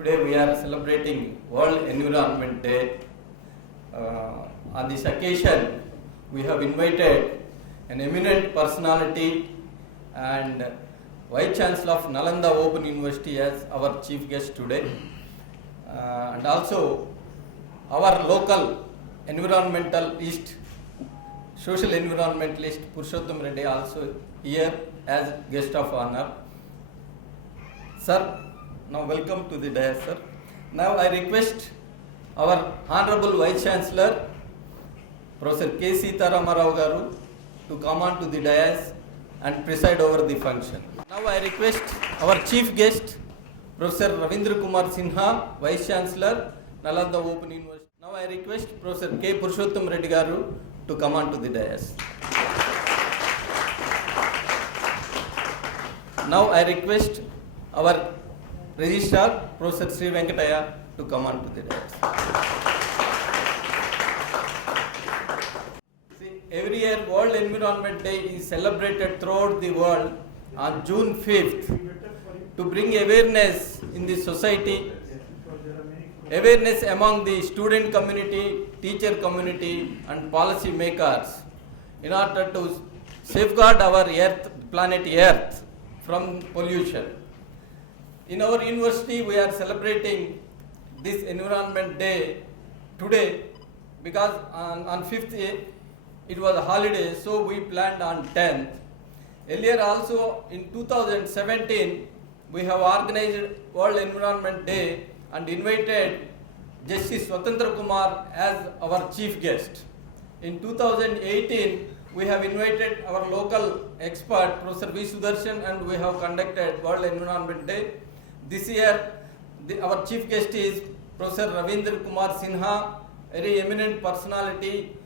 Today we are celebrating World Environment Day. On this occasion, we have invited an eminent personality and Vice Chancellor of Nalanda Open University as our chief guest today. And also our local environmentalist, social environmentalist Purushottam Reddy also here as guest of honor. Sir, now welcome to the dais, sir. Now I request our Honorable Vice Chancellor, Professor K. Sitharama Rao Garu, to come on to the dais and preside over the function. Now I request our chief guest, Professor Ravindra Kumar Sinha, Vice Chancellor, Nalanda Open University. Now I request Professor K. Purushottam Reddy Garu to come on to the dais. Now I request our Registrar, Professor Sri Venkataya, to come on to the dais. See, every year World Environment Day is celebrated throughout the world on June 5th to bring awareness in the society, awareness among the student community, teacher community and policy makers in order to safeguard our earth, planet Earth from pollution. In our university, we are celebrating this Environment Day today because on 5th it was a holiday, so we planned on 10th. Earlier also in 2017, we have organized World Environment Day and invited Justice Swatantra Kumar as our chief guest. In 2018, we have invited our local expert, Professor V. Sudarshan, and we have conducted World Environment Day. This year, our chief guest is Professor Ravindra Kumar Sinha, very eminent personality.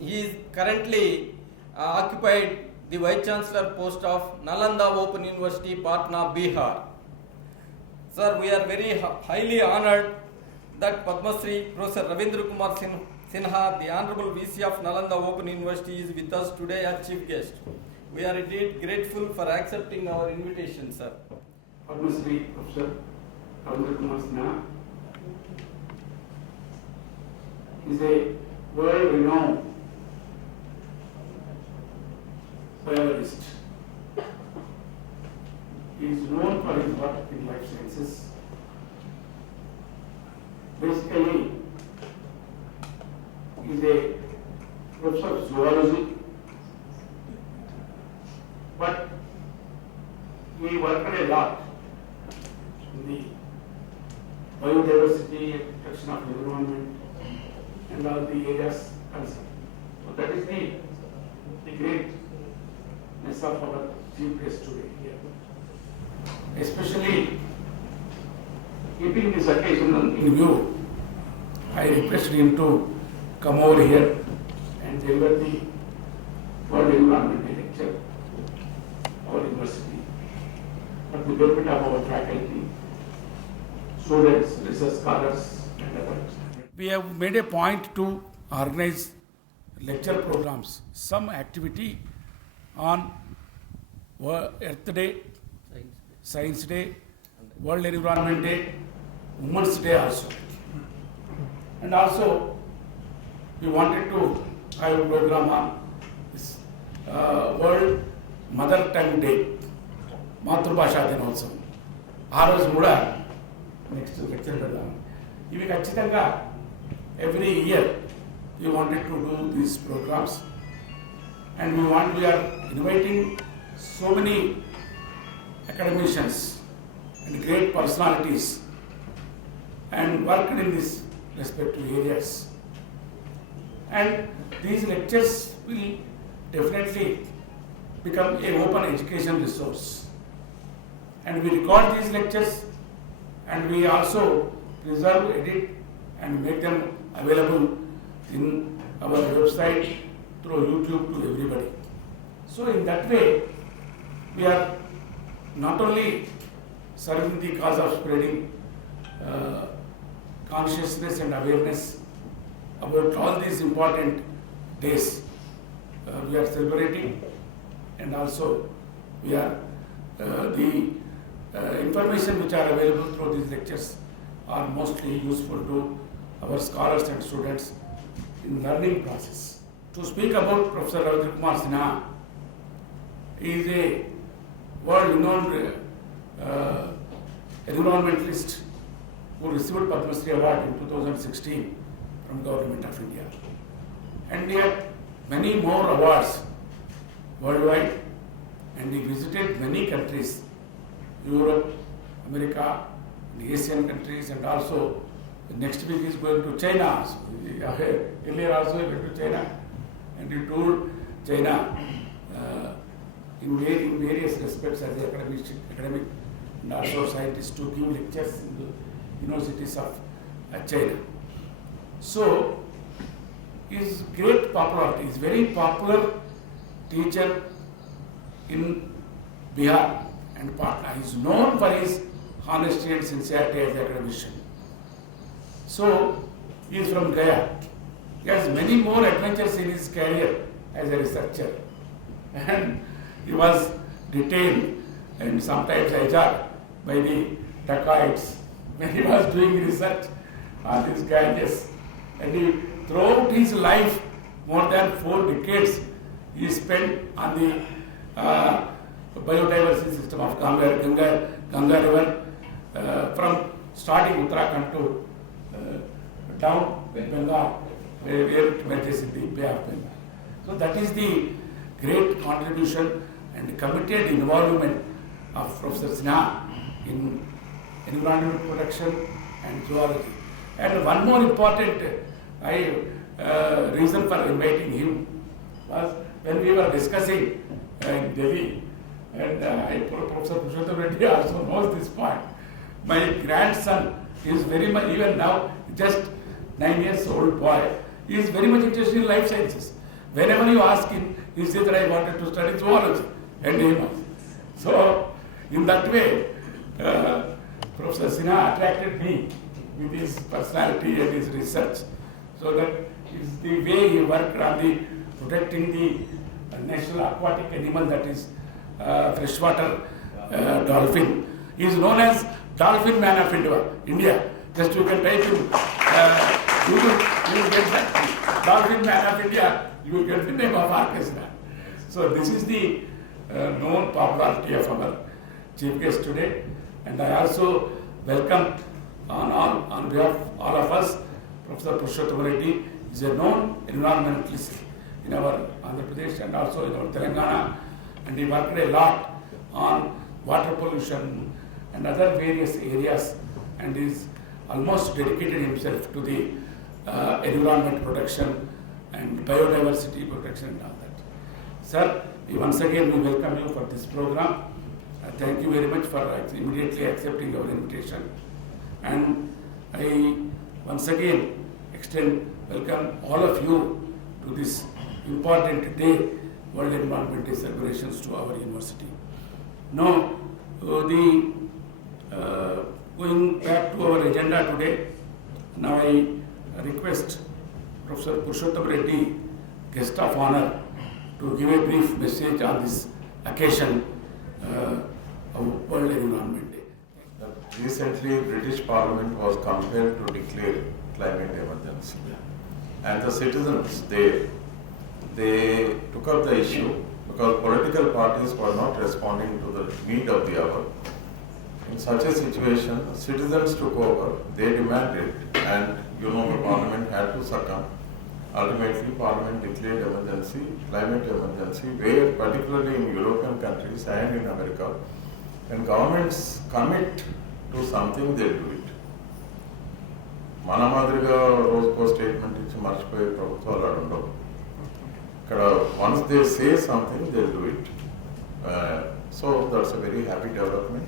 He is currently occupied the Vice Chancellor post of Nalanda Open University, Patna, Bihar. Sir, we are very highly honored that Padma Shri Professor Ravindra Kumar Sinha, the Honorable VC of Nalanda Open University, is with us today as chief guest. We are indeed grateful for accepting our invitation, sir. Padma Shri Professor Ravindra Kumar Sinha is a world-renowned biologist. He is known for his work in life sciences. Basically, he is a professor of zoology, but he worked a lot in the biodiversity and protection of the environment and all the areas concerned. So that is the greatness of our chief guest today here. Especially keeping this occasion in view, I requested him to come over here and deliver the World Environment Day lecture to our university for the benefit of our faculty, students, research scholars and others. We have made a point to organize lecture programs, some activity on Earth Day, Science Day, World Environment Day, Women's Day also. And also, we wanted to have a program on this World Mother Tongue Day, మాతృభాషా దినోత్సవం. ఆ రోజు కూడా next lecture పెడదాం. ఇవి ఖచ్చితంగా every year we wanted to do these programs, and we are inviting so many academicians and great personalities and worked in these respective areas. And these lectures will definitely become an open education resource. And we record these lectures and we also preserve, edit and make them available in our website through YouTube to everybody. So in that way, we are not only serving the cause of spreading consciousness and awareness about all these important days we are celebrating, and also we are the information which are available through these lectures are mostly useful to our scholars and students in learning process. To speak about Professor Ravindra Kumar Sinha, he is a world-renowned environmentalist who received Padma Shri Award in 2016 from Government of India. And he had many more awards worldwide, and he visited many countries, Europe, America, the Asian countries, and also next week he is going to China also. Earlier also he went to China, and he toured China in various respects as an academic and also scientist to give lectures in the universities of China. So, his great popularity, he is very popular teacher in Bihar and Patna. He is known for his honesty and sincerity as an academician. So, he is from Gaya. He has many more adventures in his career as a researcher. And he was detained and sometimes hijacked by the dacoits when he was doing research on these Ganges. And he, throughout his life, more than 4 decades, he spent on the biodiversity system of Ganga River, from starting Uttarakhand to down Bengal, where it merges in the Bay of Bengal. So that is the great contribution and committed involvement of Professor Sinha in environmental protection and zoology. And one more important reason for inviting him was when we were discussing in Delhi, and Professor Purushottam Reddy also knows this point. My grandson is very much, even now, just 9 years old boy, he is very much interested in life sciences. Whenever you ask him, he says that I wanted to study zoology and animals. So, in that way, Professor Sinha attracted me with his personality and his research. So that is the way he worked on the protecting the national aquatic animal, that is freshwater dolphin. He is known as Dolphin Man of India. Just you can type in Google, you will get that. Dolphin Man of India, you will get the name of orchestra. So this is the known popularity of our chief guest today. And I also welcome on behalf of all of us, Professor Purushottam Reddy is a known environmentalist in our Andhra Pradesh and also in our Telangana, and he worked a lot on water pollution and other various areas, and is almost dedicated himself to the environment protection and biodiversity protection and all that. Sir, once again we welcome you for this program. Thank you very much for immediately accepting our invitation. And I once again extend welcome all of you to this important day, World Environment Day celebrations to our university. Now, going back to our agenda today, now I request Professor Purushottam Reddy, guest of honor, to give a brief message on this occasion of World Environment Day. Recently, British Parliament was compelled to declare climate emergency, and the citizens they took up the issue because political parties were not responding to the need of the hour. In such a situation, citizens took over, they demanded, and the Parliament had to succumb. Ultimately, Parliament declared climate emergency, where particularly in European countries and in America, when governments commit to something, they do it. మన మాదిరిగా రోజుకో statement ఇచ్చి మర్చిపోయే ప్రభుత్వాలు అక్కడ ఉండవు. ఇక్కడ once they say something, they do it. So that's a very happy development.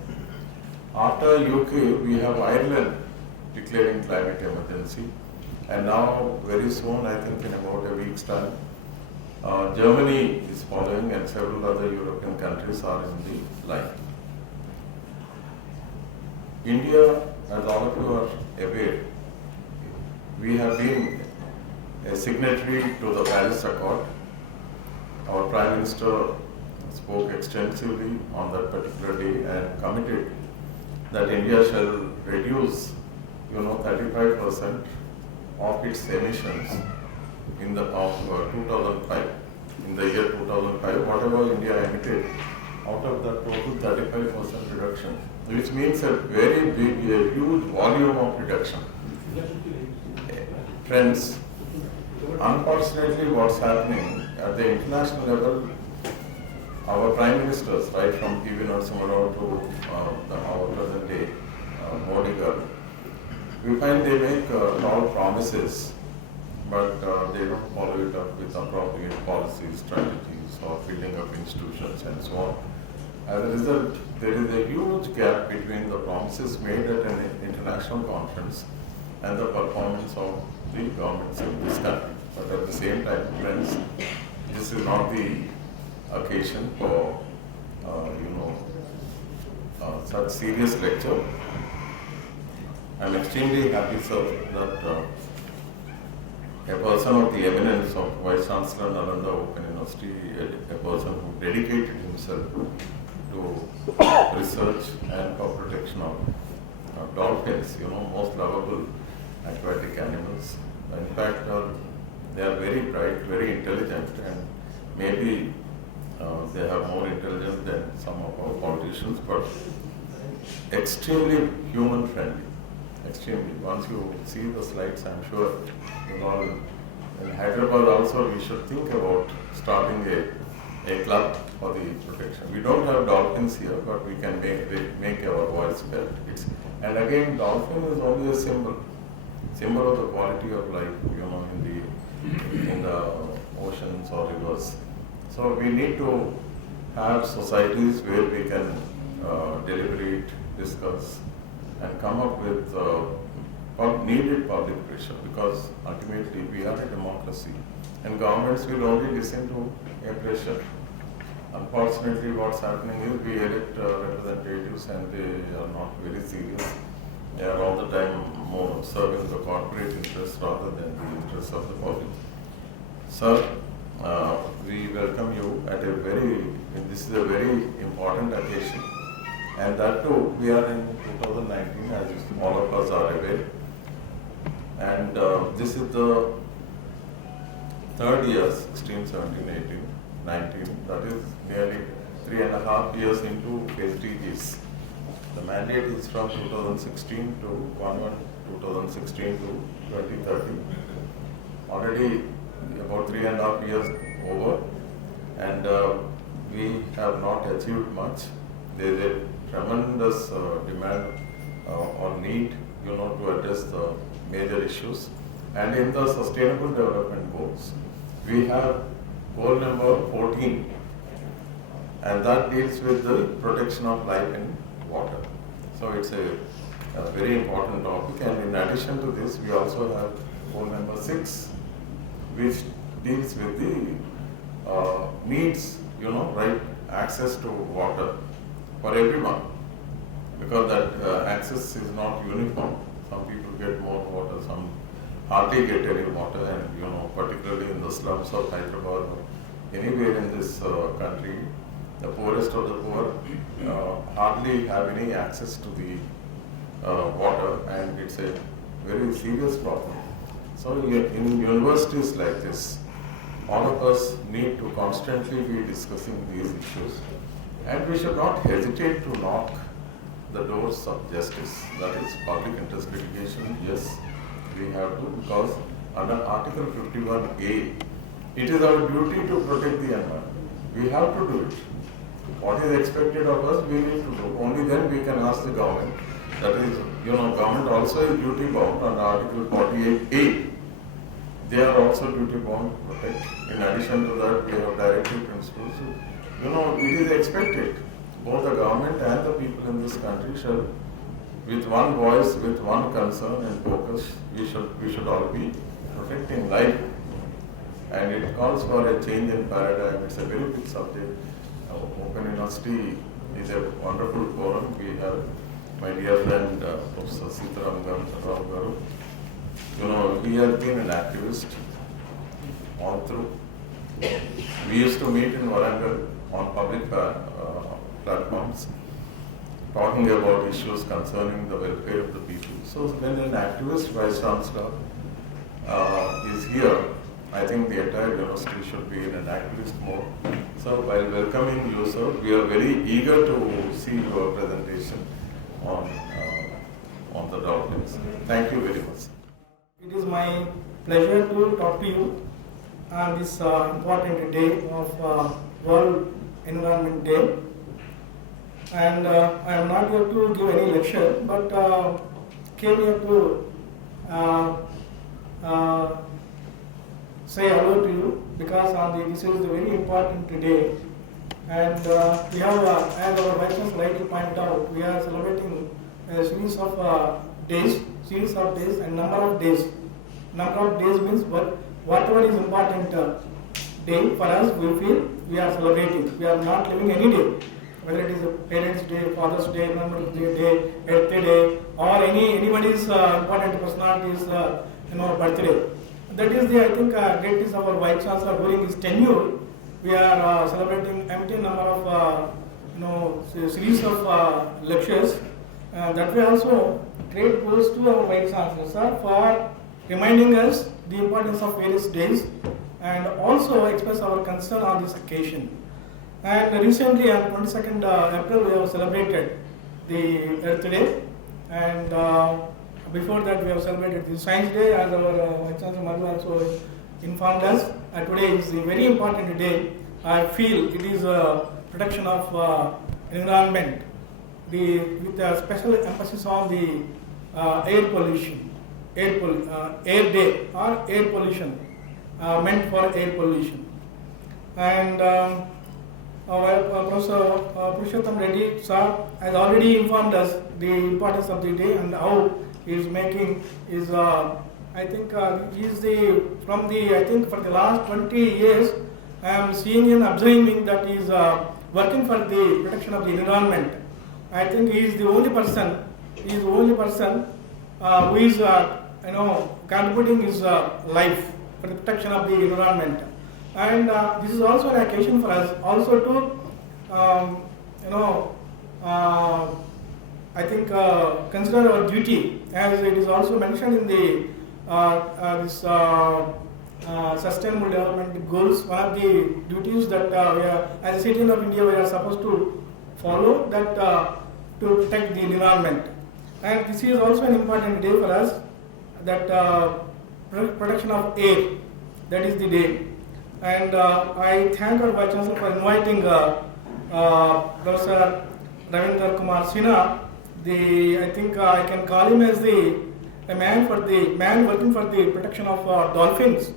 After UK, we have Ireland declaring climate emergency, and now very soon, I think in about a week's time, Germany is following, and several other European countries are in the line. India, as all of you are aware, we have been a signatory to the Paris Accord. Our Prime Minister spoke extensively on that particular day and committed that India shall reduce, 35% of its emissions in the of 2005. In the year 2005, whatever India emitted, out of that total 35% reduction, which means a very big, a huge volume of reduction. Friends, unfortunately what's happening at the international level, our prime ministers, right from P.V. Narasimha Rao to our present day Modi girl, we find they make a lot of promises, but they don't follow it up with appropriate policies, strategies, or building up institutions and so on. As a result, there is a huge gap between the promises made at an international conference and the performance of the governments in this country. But at the same time, friends, this is not the occasion for, such serious lecture. I'm extremely happy, sir, that a person of the eminence of Vice Chancellor Nalanda Open University, a person who dedicated himself to research and for protection of dolphins, most lovable aquatic animals. In fact, they are very bright, very intelligent, and maybe they have more intelligence than some of our politicians, but extremely human friendly. Extremely. Once you see the slides, I'm sure in Hyderabad also we should think about starting a club for the protection. We don't have dolphins here, but we can make our voice felt. And again, dolphin is only a symbol of the quality of life, in the oceans or rivers. So we need to have societies where we can deliberate, discuss, and come up with needed public pressure, because ultimately we are a democracy and governments will only listen to a pressure. Unfortunately, what's happening is we elect representatives and they are not very serious. They are all the time more serving the corporate interests rather than the interests of the public. Sir, we welcome you at this is a very important occasion. And that too, we are in 2019, as all of us are aware. And this is the third year, 16, 17, 18, 19, that is nearly 3.5 years into SDGs. The mandate is from 2016 to 2016 to 2030. Already about 3.5 years over, and we have not achieved much. There is a tremendous demand or need, to address the major issues. And in the Sustainable Development Goals, we have goal number 14, and that deals with the protection of life in water. So it's a very important topic. And in addition to this, we also have goal number 6, which deals with the needs, right, access to water for everyone, because that access is not uniform. Some people get more water, some hardly get any water, and particularly in the slums of Hyderabad or anywhere in this country, the poorest of the poor hardly have any access to the water, and it's a very serious problem. So in universities like this, all of us need to constantly be discussing these issues, and we should not hesitate to knock the doors of justice. That is public interest litigation. Yes, we have to, because under Article 51A, it is our duty to protect the environment. We have to do it. What is expected of us, we need to do. Only then we can ask the government. That is, government also is duty bound under Article 48A. They are also duty bound to protect. In addition to that, we have directive principles. It is expected. Both the government and the people in this country shall, with one voice, with one concern and focus, we should all be protecting life. And it calls for a change in paradigm. It's a very big subject. Open University is a wonderful forum. We have my dear friend Professor Sitaram Rao Garu. He has been an activist all through. We used to meet in Warangal on public platforms. talking about issues concerning the welfare of the people. So when an activist vice chancellor is here, I think the entire university should be in an activist mode. So while welcoming you, sir, we are very eager to see your presentation on the dolphins. Thank you very much. It is my pleasure to talk to you on this important day of World Environment Day. And I am not here to give any lecture, but came here to say hello to you because this is a very important day. And we have, as our Vice Chancellor rightly pointed out, we are celebrating a series of days and number of days. Number of days means whatever is important day for us, we feel we are celebrating. We are not living any day, whether it is a Parents' Day, Father's Day, Remembrance Day, Earth Day, or anybody's important personality's birthday. That is the, I think, greatness of our Vice Chancellor during his tenure. We are celebrating empty number of series of lectures. That way also great goes to our Vice Chancellor, sir, for reminding us the importance of various days and also express our concern on this occasion. And recently on 22nd April we have celebrated the Earth Day, and before that we have celebrated the Science Day, as our Vice Chancellor Madhu also informed us. Today is a very important day. I feel it is a protection of environment, with a special emphasis on the air pollution, air day or air pollution, meant for air pollution. And Professor Purushottam Reddy sir has already informed us the importance of the day and how he is making his. I think he is from the last 20 years I am seeing and observing that he is working for the protection of the environment. I think he is the only person. He is the only person who is contributing his life for the protection of the environment. And this is also an occasion for us also to I think consider our duty, as it is also mentioned in the this Sustainable Development Goals. One of the duties that we are, as a citizen of India, we are supposed to follow, that to protect the environment. And this is also an important day for us, that protection of air, that is the day. And I thank our Vice Chancellor for inviting Professor Ravindra Kumar Sinha. I think I can call him as a man working for the protection of dolphins.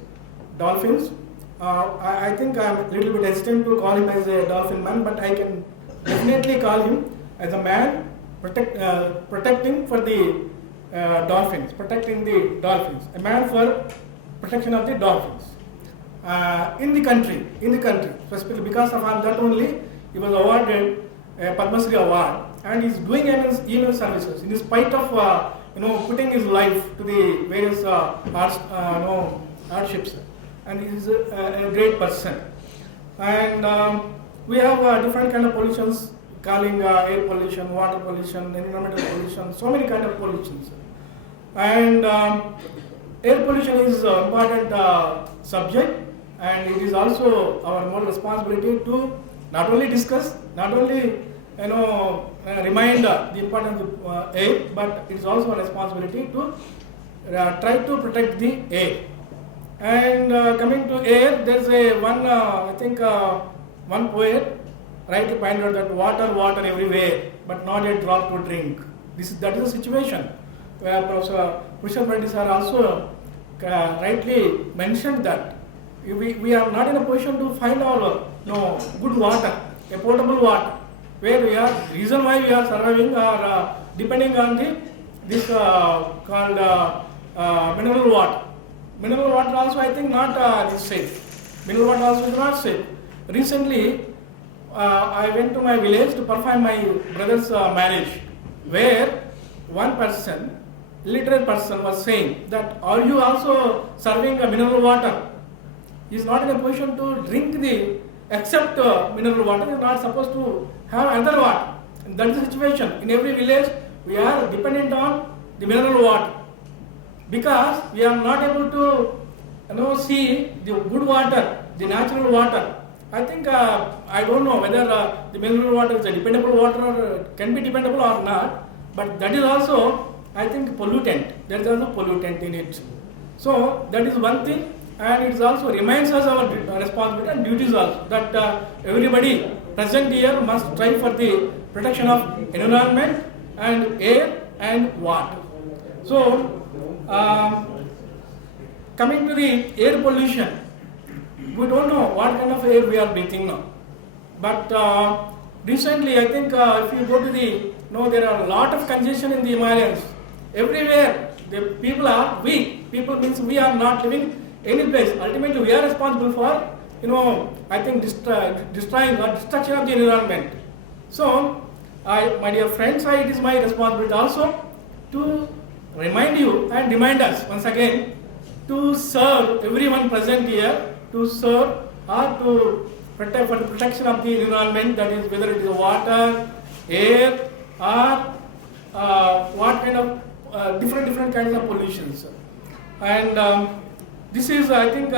I think I am a little bit hesitant to call him as a dolphin man, but I can definitely call him as a man protecting for the dolphins, protecting the dolphins, a man for protection of the dolphins. In the country, specifically because of that only, he was awarded a Padma Shri award, and he is doing immense services in spite of putting his life to the various hardships, and he is a great person. And we have different kind of pollutions, calling air pollution, water pollution, environmental pollution, so many kind of pollutions. And air pollution is an important subject, and it is also our moral responsibility to not only discuss, not only remind the importance of air, but it is also a responsibility to try to protect the air. And coming to air, there is one poet rightly pointed out that water everywhere, but not a drop to drink. That is the situation where Professor Purushottam Reddy sir also rightly mentioned that we are not in a position to find our good water, a potable water, where we are. Reason why we are surviving or depending on this called mineral water. Mineral water also, I think, not is safe. Mineral water also is not safe. Recently, I went to my village to perform my brother's marriage, where one person, literate person, was saying that, are you also serving a mineral water? He is not in a position to drink except mineral water. He is not supposed to have other water. And that is the situation. In every village, we are dependent on the mineral water because we are not able to see the good water, the natural water. I think I don't know whether the mineral water is a dependable water or can be dependable or not, but that is also, I think, pollutant. There is also pollutant in it. So that is one thing, and it also reminds us our responsibility and duties also that everybody present here must strive for the protection of environment and air and water. So coming to the air pollution, we don't know what kind of air we are breathing now. But recently, I think if you go to there are a lot of congestion in the Himalayas. Everywhere, the people are weak. People means we are not living any place. Ultimately, we are responsible for, I think, destroying or destruction of the environment. So, my dear friends, it is my responsibility also to remind you and remind us once again to serve everyone present here, to serve or to protect for the protection of the environment, that is whether it is water, air, or what kind of different kinds of pollutions. And this is, I think,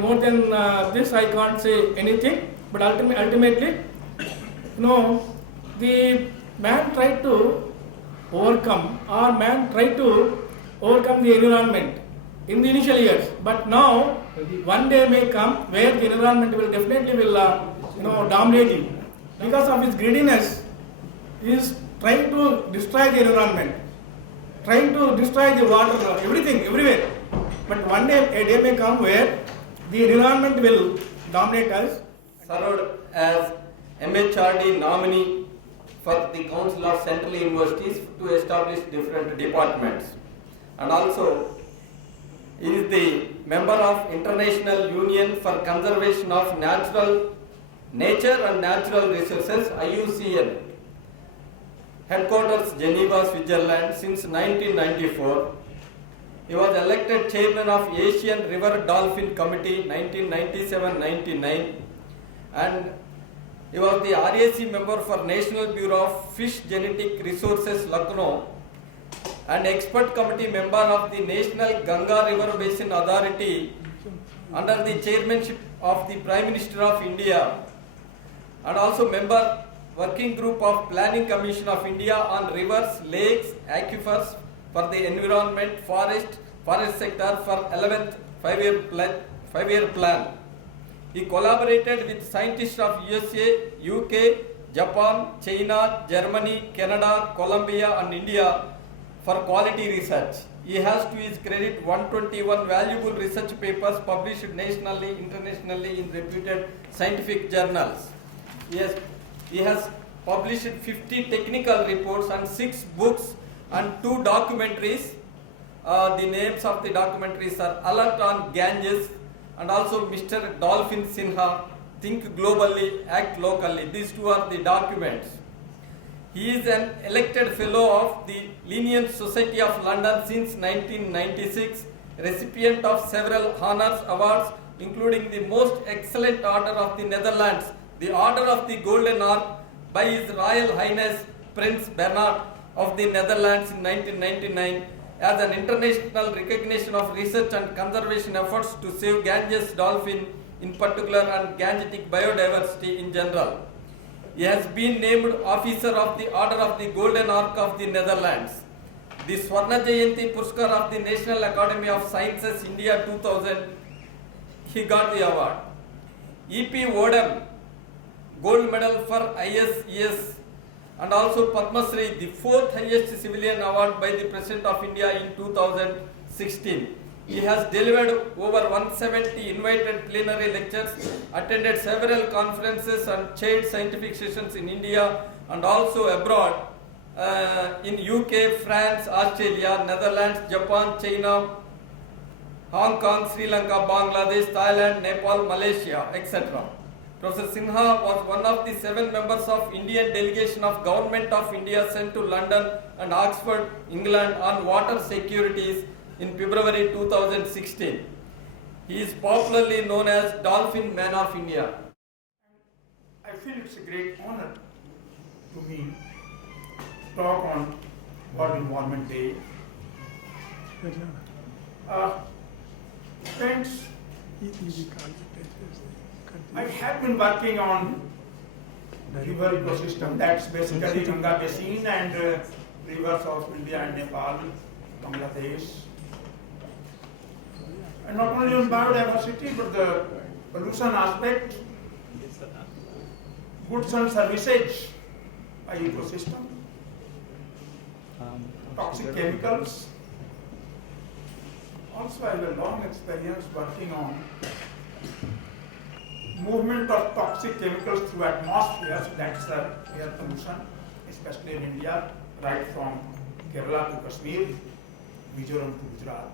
more than this I can't say anything, but ultimately, the man tried to overcome the environment in the initial years, but now one day may come where the environment will definitely dominate him. Because of his greediness, he is trying to destroy the environment, trying to destroy the water, everything, everywhere. But one day, a day may come where the environment will dominate us. Served as MHRD nominee for the Council of Central Universities to establish different departments, and also he is the member of International Union for Conservation of Nature and Natural Resources, IUCN, headquarters Geneva, Switzerland, since 1994. He was elected chairman of Asian River Dolphin Committee 1997-99, and he was the RAC member for National Bureau of Fish Genetic Resources, Lucknow, and expert committee member of the National Ganga River Basin Authority under the chairmanship of the Prime Minister of India, and also member working group of Planning Commission of India on rivers, lakes, aquifers for the environment, forest sector for 11th five-year plan. He collaborated with scientists of USA, UK, Japan, China, Germany, Canada, Colombia and India for quality research. He has to his credit 121 valuable research papers published nationally, internationally in reputed scientific journals. He has published 50 technical reports and 6 books and 2 documentaries. The names of the documentaries are Alert on Ganges and also Mr. Dolphin Sinha, Think Globally, Act Locally. These 2 are the documents. He is an elected fellow of the Linnean Society of London since 1996, recipient of several honors awards, including the Most Excellent Order of the Netherlands, the Order of the Golden Ark by His Royal Highness Prince Bernhard of the Netherlands in 1999, as an international recognition of research and conservation efforts to save Ganges dolphin in particular and Gangetic biodiversity in general. He has been named Officer of the Order of the Golden Ark of the Netherlands. The Swarna Jayanti Puraskar of the National Academy of Sciences India 2000, he got the award. E.P. Odam, Gold Medal for ISES, and also Padma Shri, the 4th highest civilian award by the President of India in 2016. He has delivered over 170 invited plenary lectures, attended several conferences and chaired scientific sessions in India and also abroad in UK, France, Australia, Netherlands, Japan, China, Hong Kong, Sri Lanka, Bangladesh, Thailand, Nepal, Malaysia, etc. Professor Sinha was one of the 7 members of Indian delegation of Government of India sent to London and Oxford, England on water securities in February 2016. He is popularly known as Dolphin Man of India. I feel it's a great honor to me talk on World Environment Day. Friends, I have been working on river ecosystem, that's basically Ganga Basin and rivers of India and Nepal, Bangladesh. And not only on biodiversity, but the pollution aspect, goods and services by ecosystem, toxic chemicals. Also, I have a long experience working on movement of toxic chemicals through atmosphere, so that's the air pollution, especially in India, right from Kerala to Kashmir, Mizoram to Gujarat.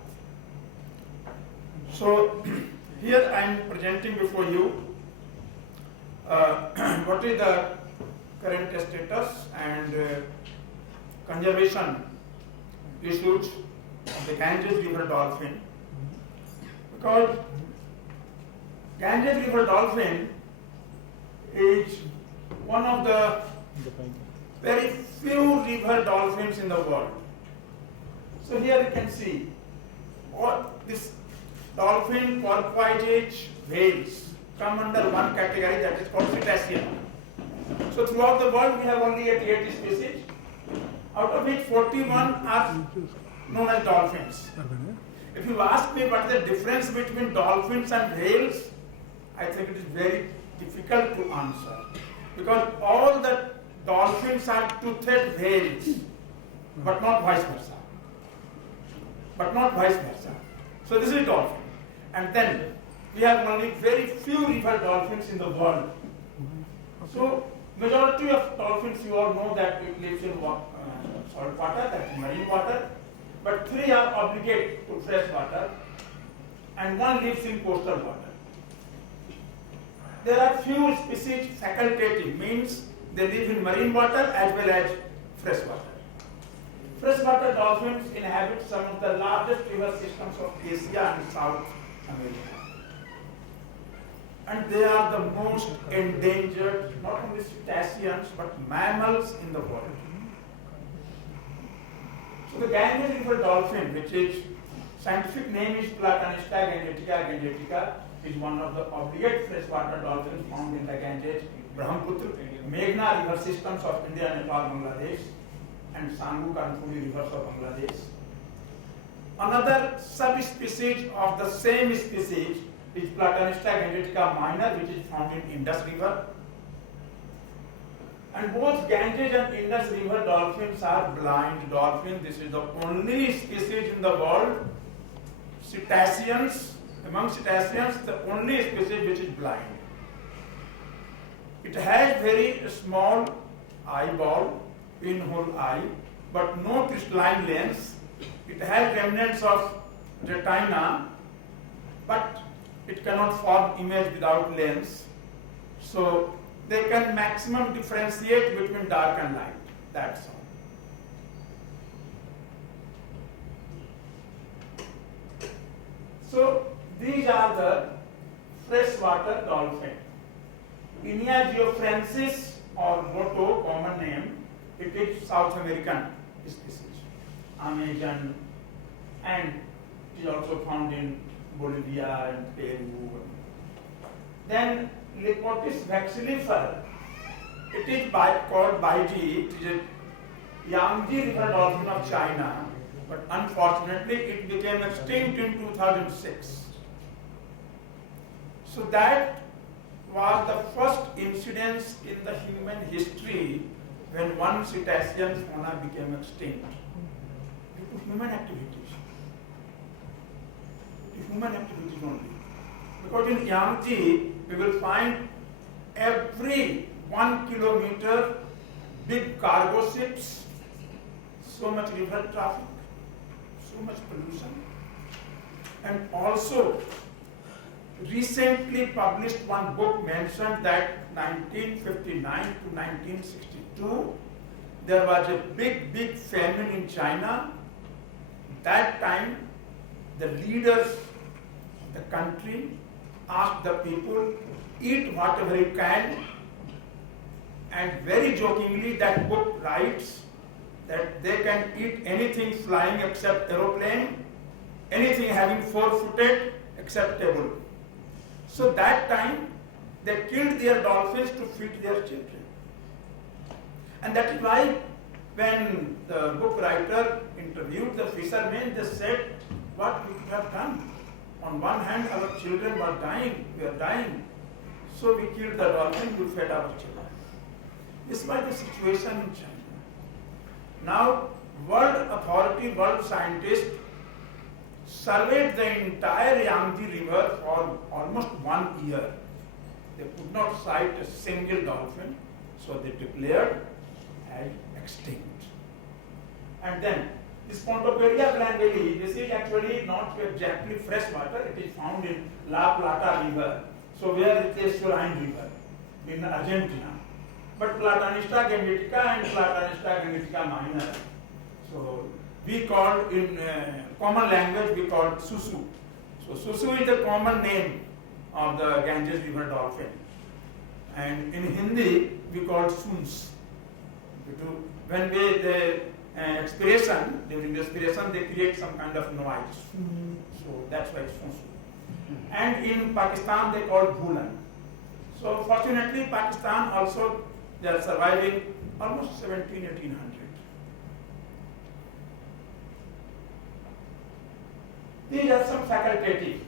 So here I am presenting before you what is the current status and conservation issues of the Ganges River dolphin, because Ganges River dolphin is one of the very few river dolphins in the world. So here you can see what this dolphin, porpoises, whales come under one category, that is called cetacean. So throughout the world we have only 88 species, out of which 41 are known as dolphins. If you ask me what is the difference between dolphins and whales, I think it is very difficult to answer, because all the dolphins are toothed whales, but not vice versa. So this is dolphin. And then we have only very few river dolphins in the world. So majority of dolphins, you all know that it lives in salt water, that is marine water, but 3 are obligate to fresh water and 1 lives in coastal water. There are few species facultative, means they live in marine water as well as fresh water. Freshwater dolphins inhabit some of the largest river systems of Asia and South America. And they are the most endangered, not only cetaceans, but mammals in the world. So the Ganges River dolphin, which is scientific name is Platanista gangetica, is one of the obligate freshwater dolphins found in the Ganges, Brahmaputra, Meghna river systems of India, Nepal, Bangladesh, and Sangu Kanthuli rivers of Bangladesh. Another subspecies of the same species is Platanista gangetica minor, which is found in Indus River. And both Ganges and Indus River dolphins are blind dolphins. This is the only species in the world, cetaceans, among cetaceans, the only species which is blind. It has very small eyeball, pinhole eye, but no crystalline lens. It has remnants of retina, but it cannot form image without lens. So they can maximum differentiate between dark and light. That's all. So these are the freshwater dolphin. Inia geofrensis or Roto, common name, it is South American species, Amazon, and it is also found in Bolivia and Peru. Then Lepotis vexillifer, it is called Baiji, it is a Yangtze River dolphin of China, but unfortunately it became extinct in 2006. So that was the first incidence in the human history when one cetacean fauna became extinct due to human activities. Human activities only. Because in Yangtze, we will find every 1 kilometer big cargo ships, so much river traffic, so much pollution. And also, recently published one book mentioned that 1959 to 1962, there was a big famine in China. That time, the leaders of the country asked the people, eat whatever you can, And very jokingly, that book writes that they can eat anything flying except aeroplane, anything having four-footed except table. So that time, they killed their dolphins to feed their children. And that is why when the book writer interviewed the fishermen, they said, what we have done? On one hand, our children were dying, we are dying. So we killed the dolphin, we fed our children. This was the situation in China. Now, world authority, world scientists surveyed the entire Yangtze River for almost 1 year. They could not sight a single dolphin, so they declared as extinct. And then, this Pontopedia glanvillei, this is actually not exactly fresh water, it is found in La Plata River, so where it is Estuarine River, in Argentina. But Platanista gangetica and Platanista gangetica minor. So we called in common language, we called Susu. So Susu is the common name of the Ganges River dolphin. And in Hindi, we called Suns. When the expiration, during the expiration, they create some kind of noise. So that's why it's Susu. And in Pakistan, they called Bhulan. So fortunately, Pakistan also, they are surviving almost 1800. These are some facultative.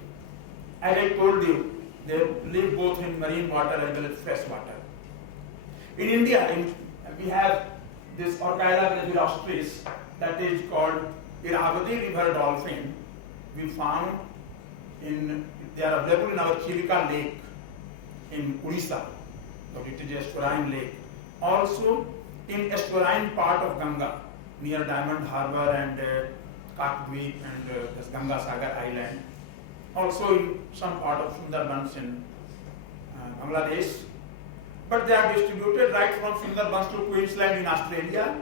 As I told you, they live both in marine water as well as fresh water. In India, we have this Orcaila brasilostris that is called Irrawaddy river dolphin. We found they are available in our Chilika lake in Odisha, but it is a estuarine lake. Also in estuarine part of Ganga, near Diamond Harbour and Kakdweep and this Ganga Sagar Island. Also in some part of Sundarbans in Bangladesh. But they are distributed right from Sundarbans to Queensland in Australia.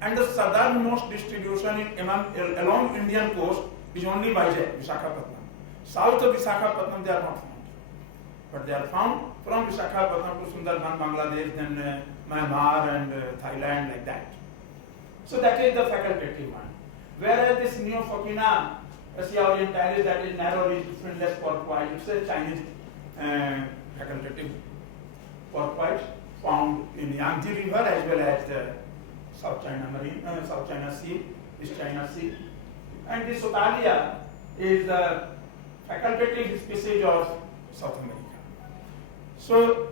And the southernmost distribution along Indian coast is only Vizag, Visakhapatnam. South of Visakhapatnam they are not found. But they are found from Visakhapatnam to Sundarban, Bangladesh, then Myanmar and Thailand, like that. So that is the facultative one. Whereas this Neophocina Asia orientalis, that is narrow-leaf friendless porpoise, it's a Chinese facultative porpoise found in Yangtze River as well as the South China Sea, East China Sea. And this Sotalia is the facultative species of South America. So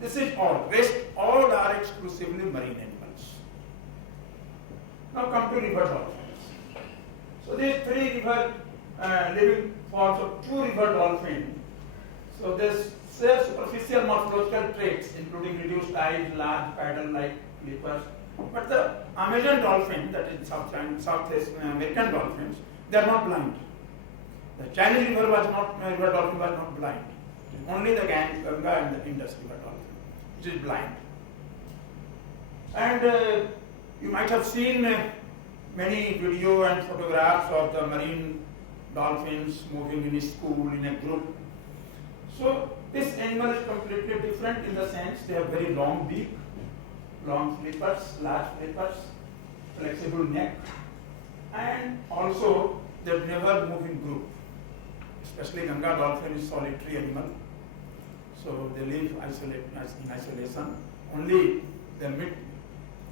this is all. Rest all are exclusively marine animals. Now come to river dolphins. So these three river living forms of two river dolphin. So this share superficial morphological traits, including reduced eyes, large paddle-like flippers. But the Amazon dolphin, that is South American dolphins, they are not blind. The Chinese river dolphin was not blind. Only the Ganga and the Indus River dolphin, which is blind. And you might have seen many video and photographs of the marine dolphins moving in a school, in a group. So this animal is completely different in the sense they have very long beak, long flippers, large flippers, flexible neck, and also they never move in group. Especially Ganga dolphin is solitary animal. So they live in isolation. Only they meet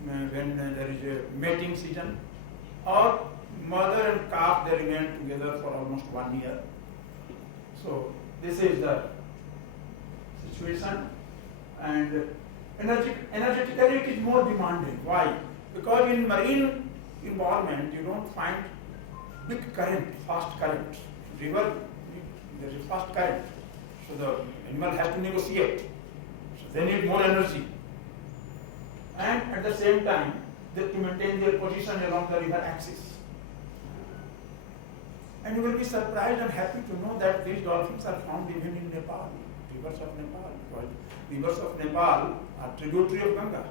when there is a mating season, or mother and calf, they remain together for almost 1 year. So this is the situation, and energetically it is more demanding. Why? Because in marine environment you don't find big current, fast current. River, there is fast current. So the animal has to negotiate. So they need more energy. And at the same time, they to maintain their position along the river axis. And you will be surprised and happy to know that these dolphins are found even in Nepal, rivers of Nepal, because rivers of Nepal are tributary of Ganga.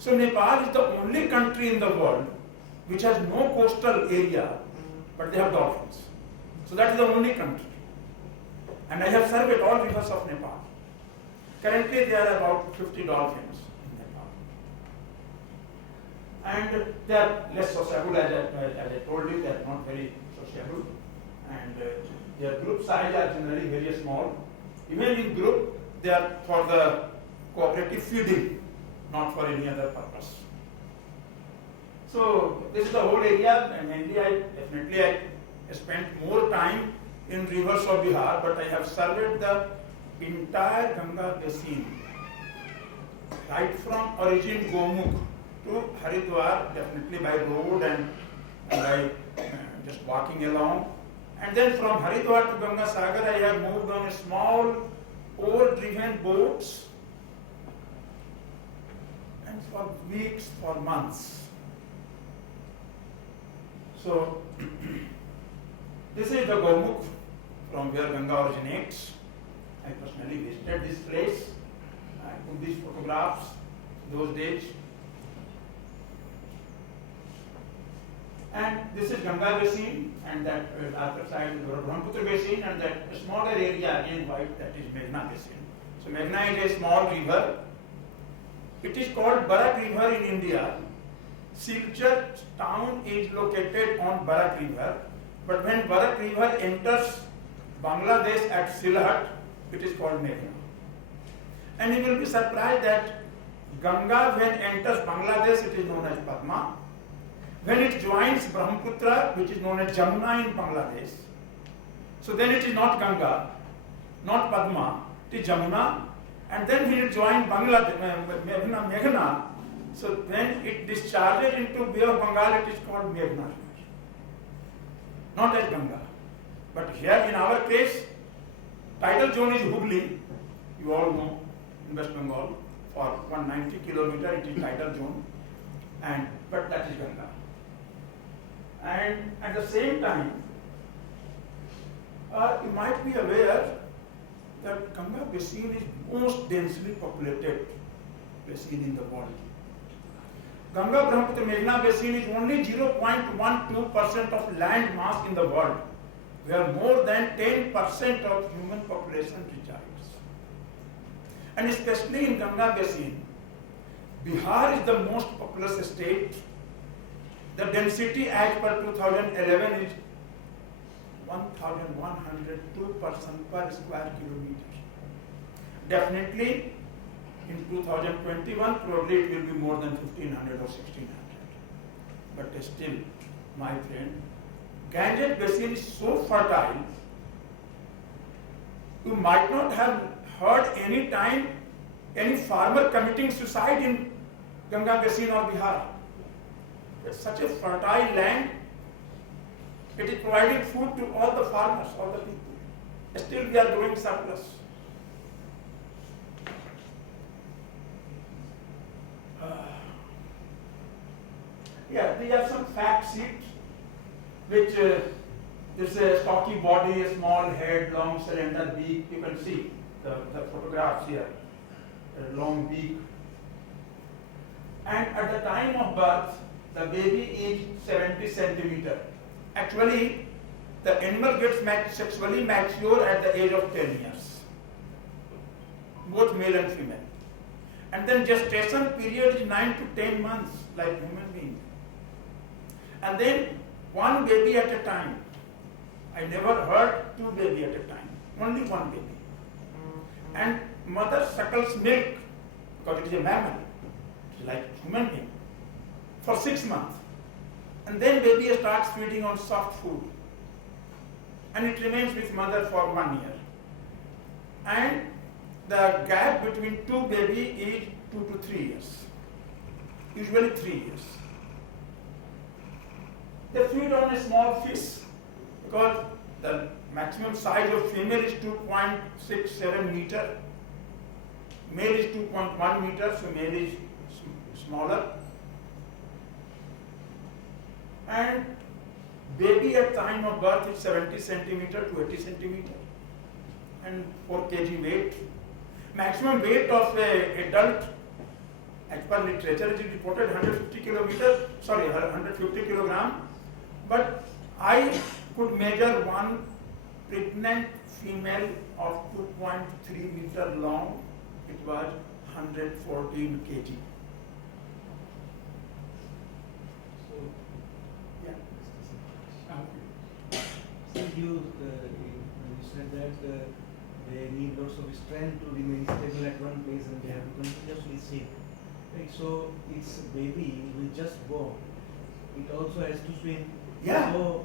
So Nepal is the only country in the world which has no coastal area, but they have dolphins. So that is the only country. And I have surveyed all rivers of Nepal. Currently there are about 50 dolphins in that pond. And they are less sociable, as I told you, they are not very sociable. And their group size are generally very small. Even in group, they are for the cooperative feeding, not for any other purpose. So this is the whole area, and mainly I spent more time in rivers of Bihar, but I have surveyed the entire Ganga basin, right from origin Gomukh to Haridwar, definitely by road and by just walking along. And then from Haridwar to Ganga Sagar, I have moved on a small oar-driven boats, and for weeks, for months. So this is the Gomukh from where Ganga originates. I personally visited this place. I took these photographs those days. And this is Ganga basin, and that other side is Brahmaputra basin, and that smaller area again white, that is Meghna basin. So Meghna is a small river. It is called Barak River in India. Silchar town is located on Barak River, but when Barak River enters Bangladesh at Sylhet, it is called Meghna. And you will be surprised that Ganga, when enters Bangladesh, it is known as Padma. When it joins Brahmaputra, which is known as Jamuna in Bangladesh, so then it is not Ganga, not Padma, it is Jamuna. And then when it joins Bangladesh, Meghna, so when it discharges into Bay of Bengal, it is called Meghna, not as Ganga. But here in our case, tidal zone is Hooghly, you all know, in West Bengal. For 190 kilometers, it is tidal zone, but that is Ganga. And at the same time, you might be aware that Ganga basin is most densely populated basin in the world. Ganga Brahmaputra Meghna basin is only 0.12% of land mass in the world, where more than 10% of human population resides. And especially in Ganga basin, Bihar is the most populous state. The density as per 2011 is 1,102 person per square kilometer. Definitely in 2021, probably it will be more than 1,500 or 1,600. But still, my friend, Ganges basin is so fertile, you might not have heard any time any farmer committing suicide in Ganga basin or Bihar. It's such a fertile land. It is providing food to all the farmers, all the people. Still we are growing surplus. These are some fact sheets, which this stocky body, a small head, long cylinder beak. You can see the photographs here, a long beak. And at the time of birth, the baby is 70 centimeter. Actually, the animal gets sexually mature at the age of 10 years, both male and female. And then gestation period is 9 to 10 months, like human being. And then one baby at a time. I never heard two baby at a time, only one baby. And mother suckles milk, because it is a mammal, like human being, for 6 months. And then baby starts feeding on soft food. And it remains with mother for 1 year. And the gap between two baby is 2 to 3 years. Usually 3 years. They feed on a small fish, because the maximum size of female is 2.67 meter. Male is 2.1 meter, so male is smaller. And baby at time of birth is 70 centimeter to 80 centimeter and 4 kg weight. Maximum weight of an adult, as per literature, it is reported 150 kilogram. But I could measure one pregnant female of 2.3 meter long it was 114 kg. So, Yeah. so you said that they need lots of strength to remain stable at one place and they have to continuously sit. Right, so it's a baby who is just born. It also has to swim. Yeah. So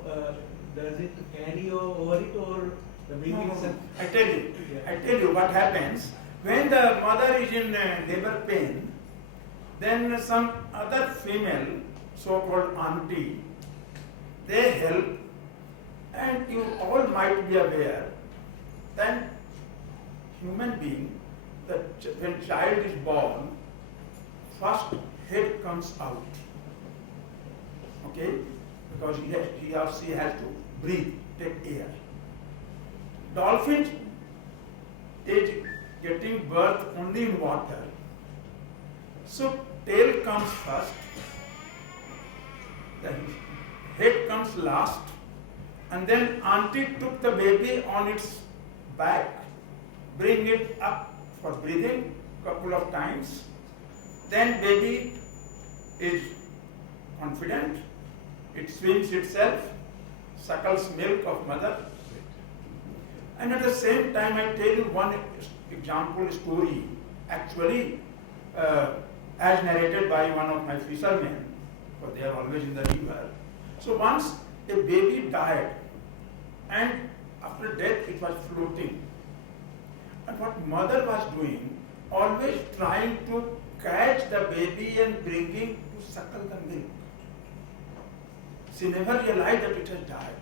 does it carry over it or the baby No, no, is no. a- I tell you what happens when the mother is in labor pain. Then some other female, so-called auntie, they help, and you all might be aware that human being, that when child is born, first head comes out. Okay, because he or she has to breathe, take air. Dolphin is getting birth only in water. So tail comes first, the head comes last, and then auntie took the baby on its back, bring it up for breathing couple of times. Then baby is confident, it swims itself, suckles milk of mother. And at the same time, I tell you one example story, actually as narrated by one of my fishermen, because they are always in the river. So once a baby died, and after death it was floating. And what mother was doing, always trying to catch the baby and bringing to suckle the milk. She never realized that it has died.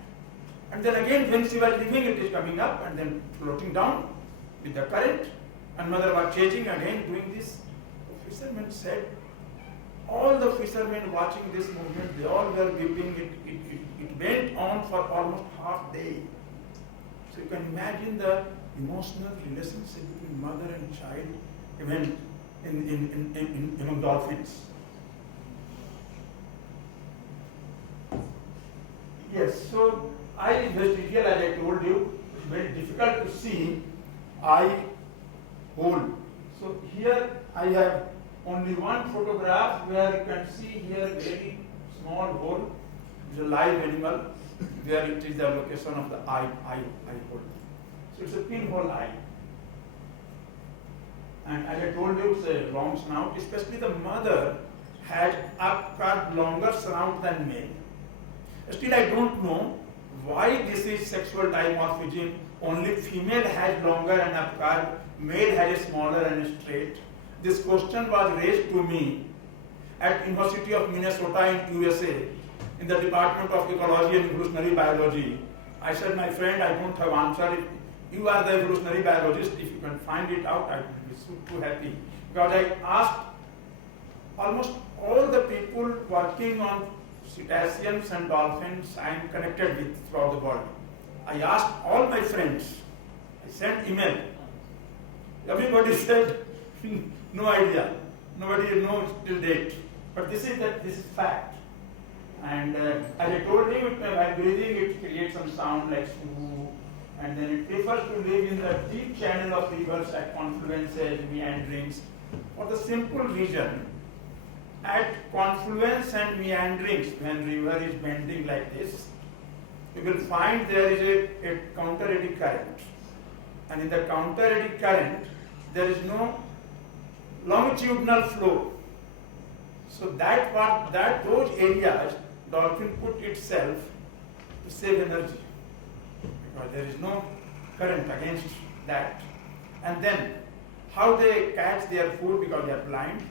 And then again, when she was leaving, it is coming up and then floating down with the current. And mother was chasing again, doing this. The fisherman said, all the fishermen watching this movement, they all were weeping. It went on for almost half day. So you can imagine the emotional relationship between mother and child, even among dolphins. Yes, so eye investigation, as I told you, it's very difficult to see eye hole. So here I have only one photograph where you can see here very small hole. It's a live animal where it is the location of the eye hole. So it's a pinhole eye. And as I told you, it's a long snout, especially the mother has upcut longer snout than male. Still, I don't know why this is sexual dimorphism. Only female has longer and upcut, male has a smaller and straight. This question was raised to me at University of Minnesota in USA in the Department of Ecology and Evolutionary Biology. I said, my friend, I don't have answer. If you are the evolutionary biologist, if you can find it out, I will be so happy. Because I asked almost all the people working on cetaceans and dolphins I am connected with throughout the world. I asked all my friends, I sent email. Everybody said, no idea. Nobody knows till date. But this is fact. And as I told you, by breathing it creates some sound like swoo, and then it prefers to live in the deep channel of rivers at confluences, meanderings, for the simple reason at confluence and meanderings, when river is bending like this, you will find there is a counter eddy current. And in the counter eddy current, there is no longitudinal flow. So those areas, dolphin put itself to save energy, because there is no current against that. And then how they catch their food, because they are blind.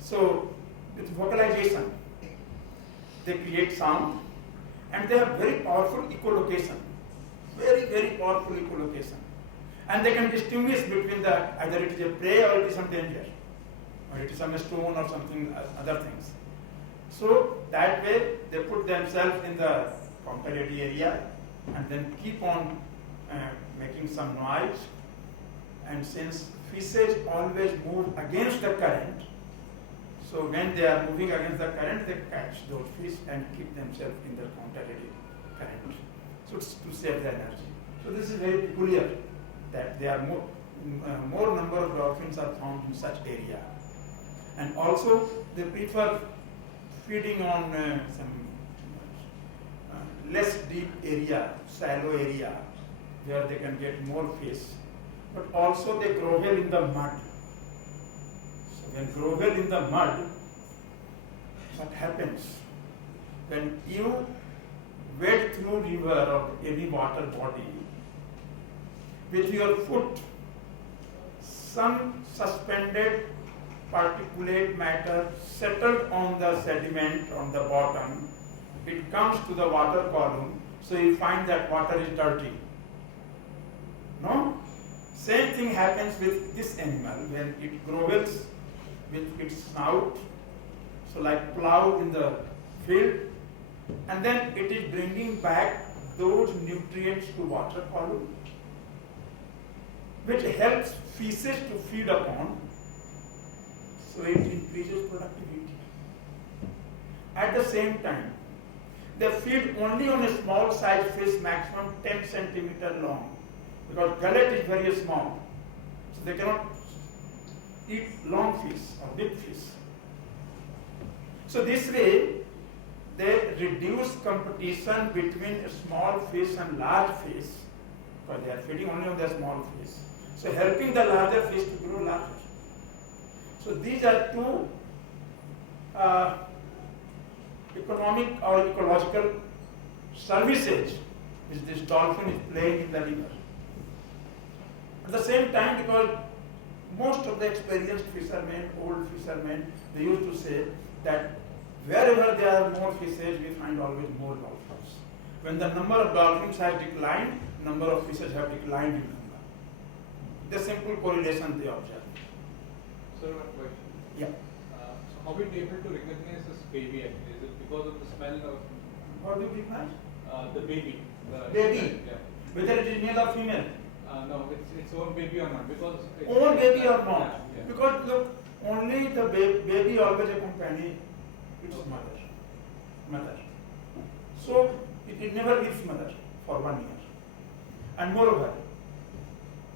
So with vocalization, they create sound, and they have very powerful echolocation, very, very powerful echolocation. And they can distinguish between either it is a prey or it is some danger, or it is some stone or something, other things. So that way they put themselves in the counter eddy area and then keep on making some noise. And since fishes always move against the current, so when they are moving against the current, they catch those fish and keep themselves in the counter eddy current. So it's to save the energy. So this is very peculiar, that they are more number of dolphins are found in such area. And also they prefer feeding on some less deep area, shallow area, where they can get more fish. But also they grovel in the mud. So when grovel in the mud, what happens? When you wade through river or any water body, with your foot, some suspended particulate matter settled on the sediment on the bottom, it comes to the water column, so you find that water is dirty. No? Same thing happens with this animal when it grovels with its snout, so like plow in the field, and then it is bringing back those nutrients to water column, which helps fishes to feed upon, so it increases productivity. At the same time, they feed only on a small size fish, maximum 10 centimeter long, because gullet is very small, so they cannot eat long fish or big fish. So this way, they reduce competition between small fish and large fish, because they are feeding only on the small fish. So helping the larger fish to grow larger. So these are two economic or ecological services which this dolphin is playing in the river. At the same time, because most of the experienced fishermen, old fishermen, they used to say that wherever there are more fishes, we find always more dolphins. When the number of dolphins has declined, number of fishes have declined in number. The simple correlation they observe. Sir, one question. Yeah. So how are we able to recognize this baby actually? Is it because of the smell of What do you recognize? the baby? Baby? Yeah. Whether it is male or female? No, it's its own baby or not? Because Own baby or not? Yeah, yeah. Because look, only the baby always accompany its mother. So it never leaves mother for 1 year. And moreover,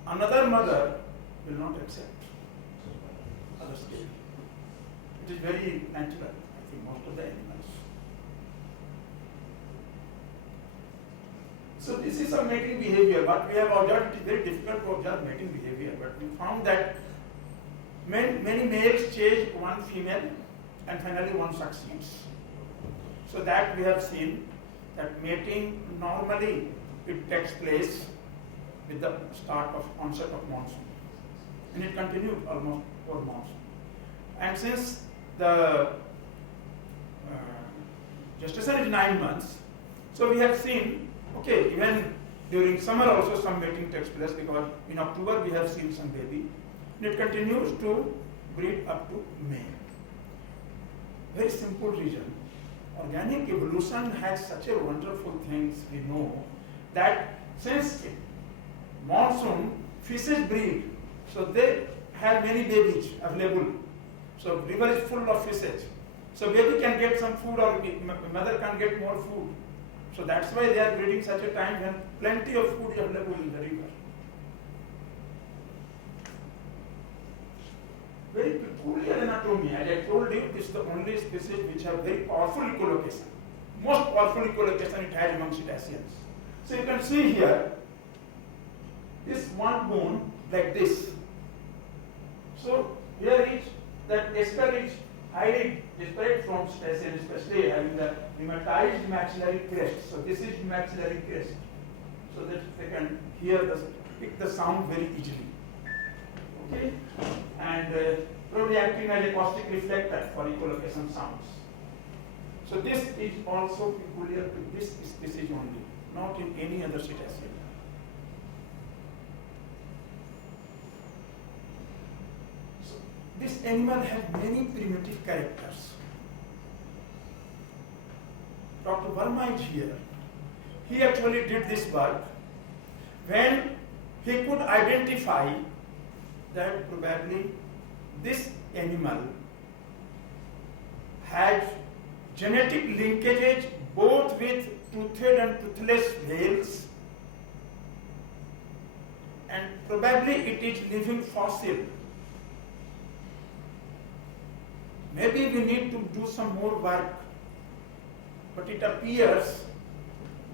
another mother will not accept other skin. It is very natural, I think, most of the animals. So this is some mating behavior. What we have observed, it is very difficult to observe mating behavior, but we found that many males chase one female and finally one succeeds. So that we have seen that mating normally it takes place with the start of onset of monsoon, and it continued almost for monsoon. And since the gestation is 9 months, so we have seen, okay, even during summer also some mating takes place, because in October we have seen some baby, and it continues to breed up to May. Very simple reason. Organic evolution has such a wonderful things we know, that since monsoon, fishes breed, so they have many babies available. So river is full of fishes. So baby can get some food, or mother can get more food. So that's why they are breeding such a time when plenty of food is available in the river. Very peculiar anatomy. As I told you, this is the only species which have very powerful echolocation. Most powerful echolocation it has among cetaceans. So you can see here, this one bone like this. So here is that Escher is highly disparate from cetacean, especially having the rheumatized maxillary crest. So this is maxillary crest, so that they can pick the sound very easily. Okay, and probably acting as a caustic reflector for echolocation sounds. So this is also peculiar to this species only, not in any other cetacean. So this animal has many primitive characters. Dr. Verma is here. He actually did this work when he could identify that probably this animal had genetic linkages both with toothed and toothless whales, and probably it is living fossil. Maybe we need to do some more work, but it appears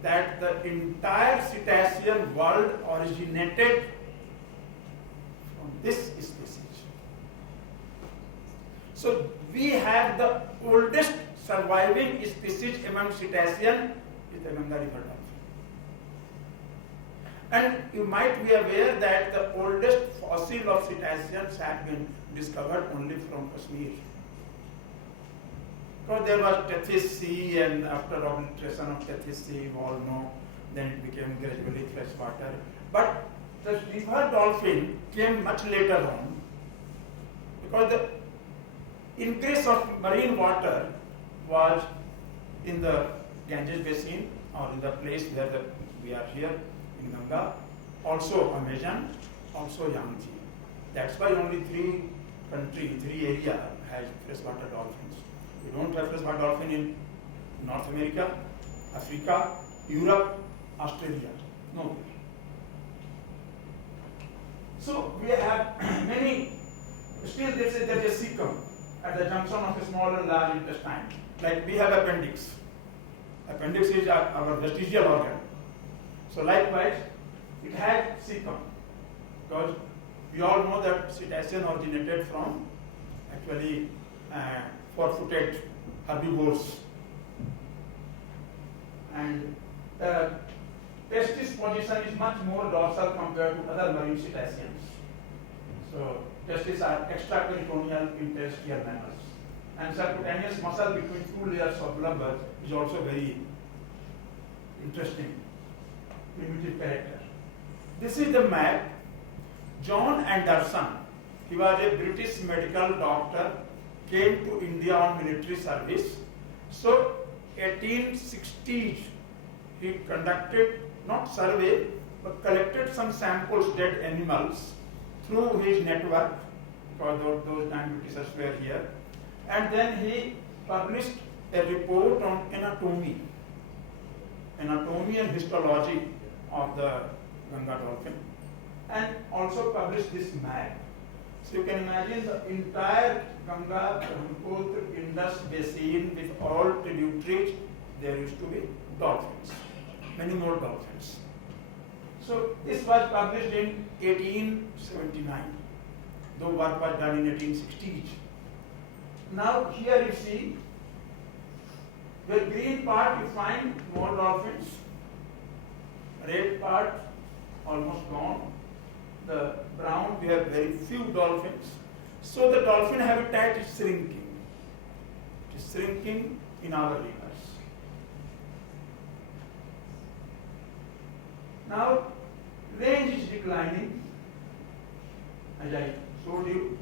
that the entire cetacean world originated from this species. So we have the oldest surviving species among cetacean is the Ganga River dolphin. And you might be aware that the oldest fossil of cetaceans have been discovered only from Kashmir. Because there was Tethys Sea, and after obliteration of Tethys Sea, you all know, then it became gradually freshwater. But the river dolphin came much later on, because the increase of marine water was in the Ganges basin, or in the place where we are here in Ganga, also Amazon, also Yangtze. That's why only three areas has freshwater dolphins. We don't have freshwater dolphin in North America, Africa, Europe, Australia. No. So we have many, still there is a cecum at the junction of a small and large intestine. Like we have appendix. Appendix is our vestigial organ. So likewise, it had cecum, because we all know that cetacean originated from actually four-footed herbivores. And the testis position is much more dorsal compared to other marine cetaceans. So testes are extraperitoneal in terrestrial mammals. And subcutaneous muscle between two layers of blubber is also very interesting, primitive character. This is the map. John Anderson, he was a British medical doctor, came to India on military service. So 1860s, he conducted not survey, but collected some samples, dead animals, through his network, because those time Britishers were here. And then he published a report on anatomy and histology of the Ganga dolphin, and also published this map. So you can imagine the entire Ganga, Brahmaputra, Indus basin with all tributaries, there used to be dolphins, many more dolphins. So this was published in 1879, though work was done in 1860s. Now here you see, the green part you find more dolphins, red part almost gone, the brown we have very few dolphins. So the dolphin habitat is shrinking. It is shrinking in our rivers. Now range is declining, as I showed you.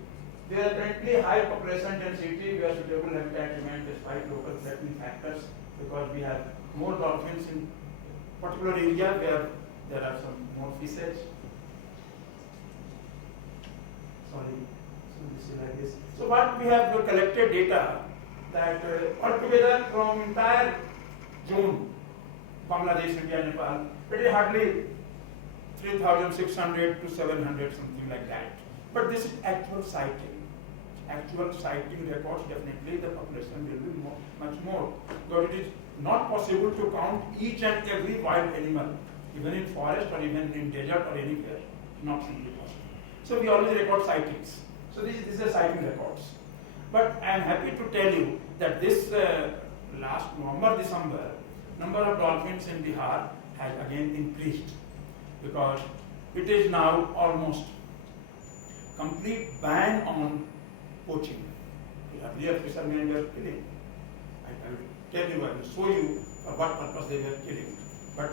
There are currently high population density where suitable habitat remains despite local threatening factors, because we have more dolphins in particular area where there are some more fishes. Sorry, so this is like this. So what we have collected data that altogether from entire zone, Bangladesh, India, Nepal, it is hardly 3,600 to 700, something like that. But this is actual sighting. Actual sighting records, definitely the population will be much more. But it is not possible to count each and every wild animal, even in forest or even in desert or anywhere. Not simply possible. So we always record sightings. So this is a sighting records. But I am happy to tell you that this last November, December, number of dolphins in Bihar has again increased, because it is now almost complete ban on poaching. Earlier fishermen were killing. I will tell you, I will show you for what purpose they were killing. But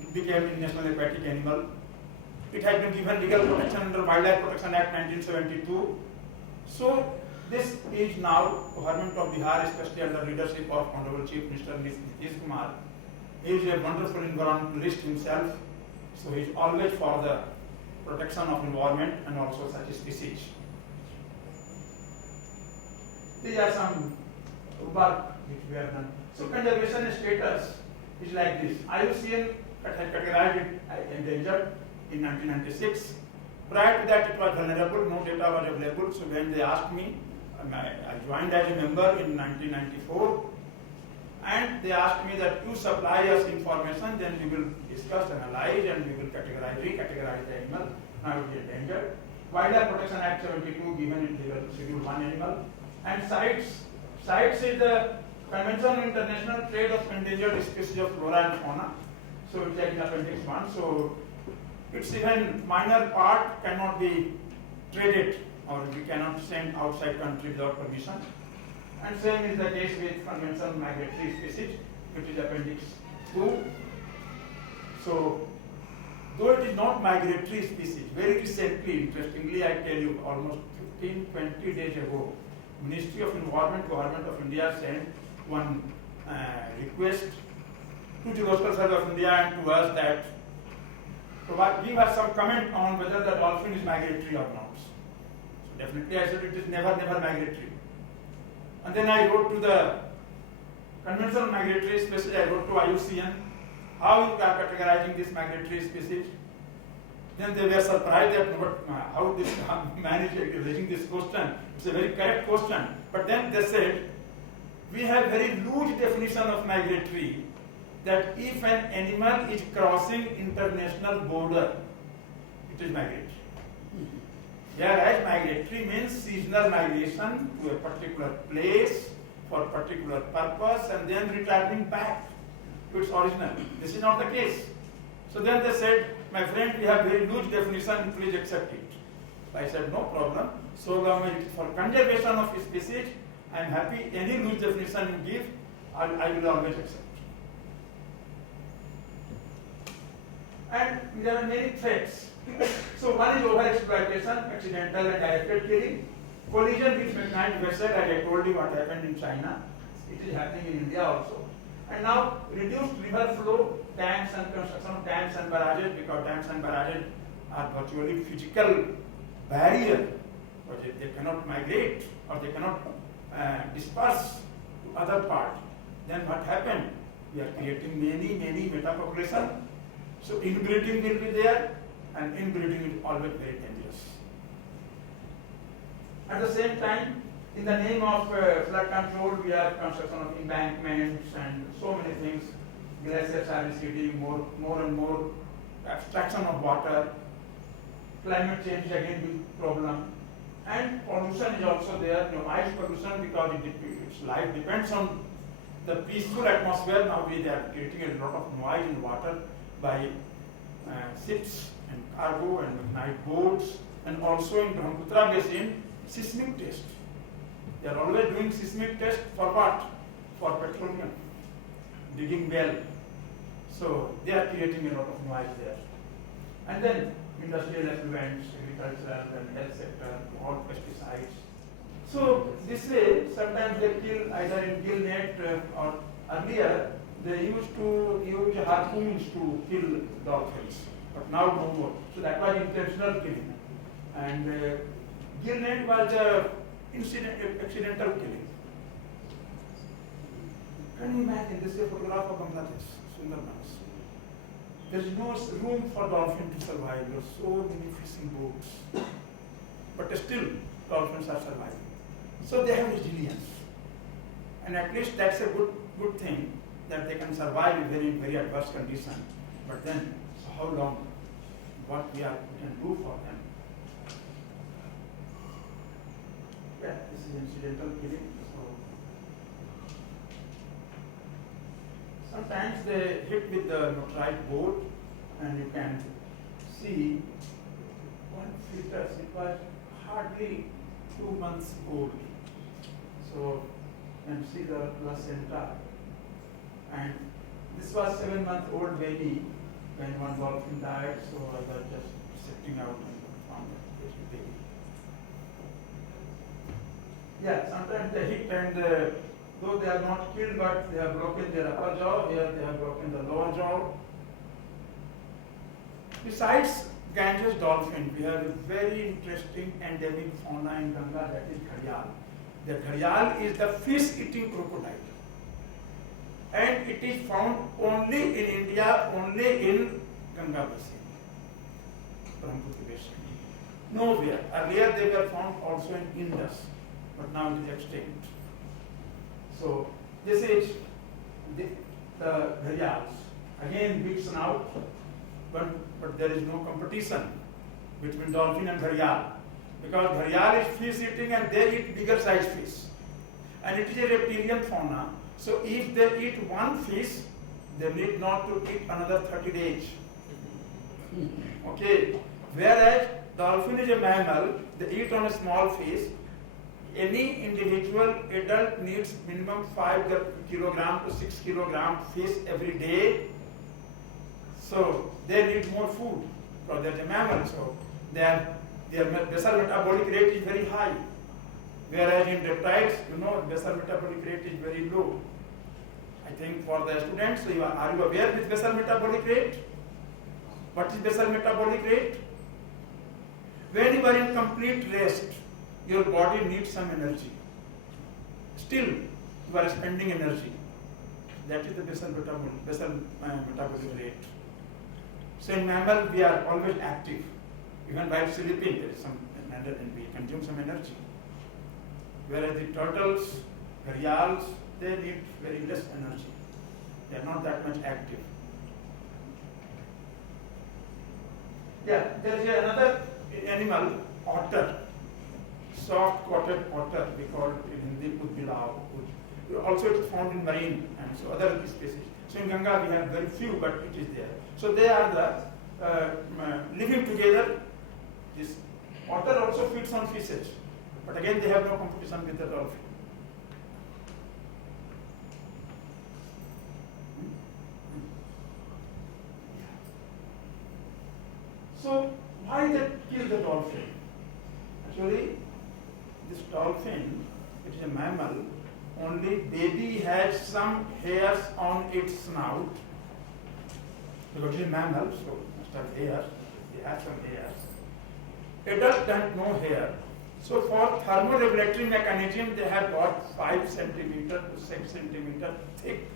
it became a national aquatic animal. It has been given legal protection under Wildlife Protection Act 1972. So this is now government of Bihar, especially under leadership of Honorable Chief Minister Nitish Kumar. He is a wonderful environmentalist himself. So he is always for the protection of environment and also such species. These are some work which we have done. So conservation status is like this. IUCN has categorized it as endangered. in 1996. Prior to that, it was vulnerable, no data was available. So when they asked me, I joined as a member in 1994, and they asked me that you supply us information, then we will discuss, analyze, and we will categorize, recategorize the animal. Now it is endangered. Wildlife Protection Act 72 given in Schedule 1 animal. And CITES is the Convention on International Trade of Endangered Species of Flora and Fauna. So it's like in Appendix 1. So its even minor part cannot be traded, or we cannot send outside country without permission. And same is the case with Convention on Migratory Species, which is Appendix 2. So though it is not migratory species, very recently, interestingly, I tell you, almost 15-20 days ago, Ministry of Environment, Government of India sent one request to Geological Survey of India and to us that give us some comment on whether the dolphin is migratory or not. So definitely I said it is never migratory. And then I wrote to the Convention on Migratory Species, I wrote to IUCN, how you are categorizing this migratory species. Then they were surprised that how this man is raising this question. It's a very correct question. But then they said, we have very loose definition of migratory, that if an animal is crossing international border, it is migratory. Whereas migratory means seasonal migration to a particular place for a particular purpose and then returning back to its original. This is not the case. So then they said, my friend, we have very loose definition, please accept it. I said, no problem. So long as it is for conservation of species, I am happy. Any loose definition you give, I will always accept. And there are many threats. So one is overexploitation, accidental and directed killing, collision with mechanized vessel, as I told you what happened in China. It is happening in India also. And now reduced river flow, dams and construction of dams and barrages, because dams and barrages are virtually physical barrier, but they cannot migrate or they cannot disperse to other part. Then what happened? We are creating many metapopulation. So inbreeding will be there, and inbreeding is always very dangerous. At the same time, in the name of flood control, we have construction of embankments and so many things. Glaciers are receding, more and more abstraction of water. Climate change again big problem. And pollution is also there, noise pollution, because its life depends on the peaceful atmosphere. Now we are creating a lot of noise in water by ships and cargo and night boats, and also in Brahmaputra basin, seismic test. They are always doing seismic test for what? For petroleum, digging well. So they are creating a lot of noise there. And then industrial effluents, agricultural and health sector, all pesticides. So this way, sometimes they kill either in gill net or earlier they used to use harpoons to kill dolphins, but now no more. So that was intentional killing. And gill net was accidental killing. Can you imagine? This is a photograph of Bangladesh, Sundarbans. There is no room for dolphin to survive. There are so many fishing boats, but still dolphins are surviving. So they have resilience, and at least that's a good thing, that they can survive in very adverse condition. But then, so how long? What we can do for them? Yeah, this is incidental killing. So sometimes they hit with the motorized boat, and you can see one fetus. It was hardly 2 months old. So you can see the placenta. And this was 7-month-old baby when one dolphin died, so I was just sitting out and found the baby. Yeah, sometimes they hit, and though they are not killed, but they have broken their upper jaw. Here they have broken the lower jaw. Besides Ganges dolphin, we have a very interesting endemic fauna in Ganga, that is gharial. The gharial is the fish-eating crocodile. And it is found only in India, only in Ganga basin. Brahmaputra basin. Nowhere. Earlier they were found also in Indus, but now it is extinct. So this is the gharials. Again big snout, but there is no competition between dolphin and gharial, because gharial is fish eating and they eat bigger size fish. And it is a reptilian fauna, so if they eat one fish, they need not to eat another 30 days. Okay, whereas dolphin is a mammal, they eat on a small fish. Any individual adult needs minimum 5 kilogram to 6 kilogram fish every day. So they need more food because they're a mammal, so their basal metabolic rate is very high. Whereas in reptiles, basal metabolic rate is very low. I think for the students, are you aware with basal metabolic rate? What is basal metabolic rate? When you are in complete rest, your body needs some energy. Still, you are spending energy. That is the basal metabolic rate. So in mammal, we are always active. Even while sleeping, there is some energy, and we consume some energy. Whereas the turtles, gharials, they need very less energy. They are not that much active. Yeah, there is another animal, otter, soft-coated otter. We call it in Hindi Udbilao. Also, it's found in marine and so other species. So in Ganga, we have very few, but it is there. So they are the living together. This otter also feeds on fishes, but again, they have no competition with the dolphin. So why they kill the dolphin? Actually, this dolphin, it is a mammal, only baby has some hairs on its snout, because it is a mammal, so it must have hairs, they have some hairs. Adult don't no hair. So for thermoregulatory mechanism, they have got 5 centimeter to 6 centimeter thick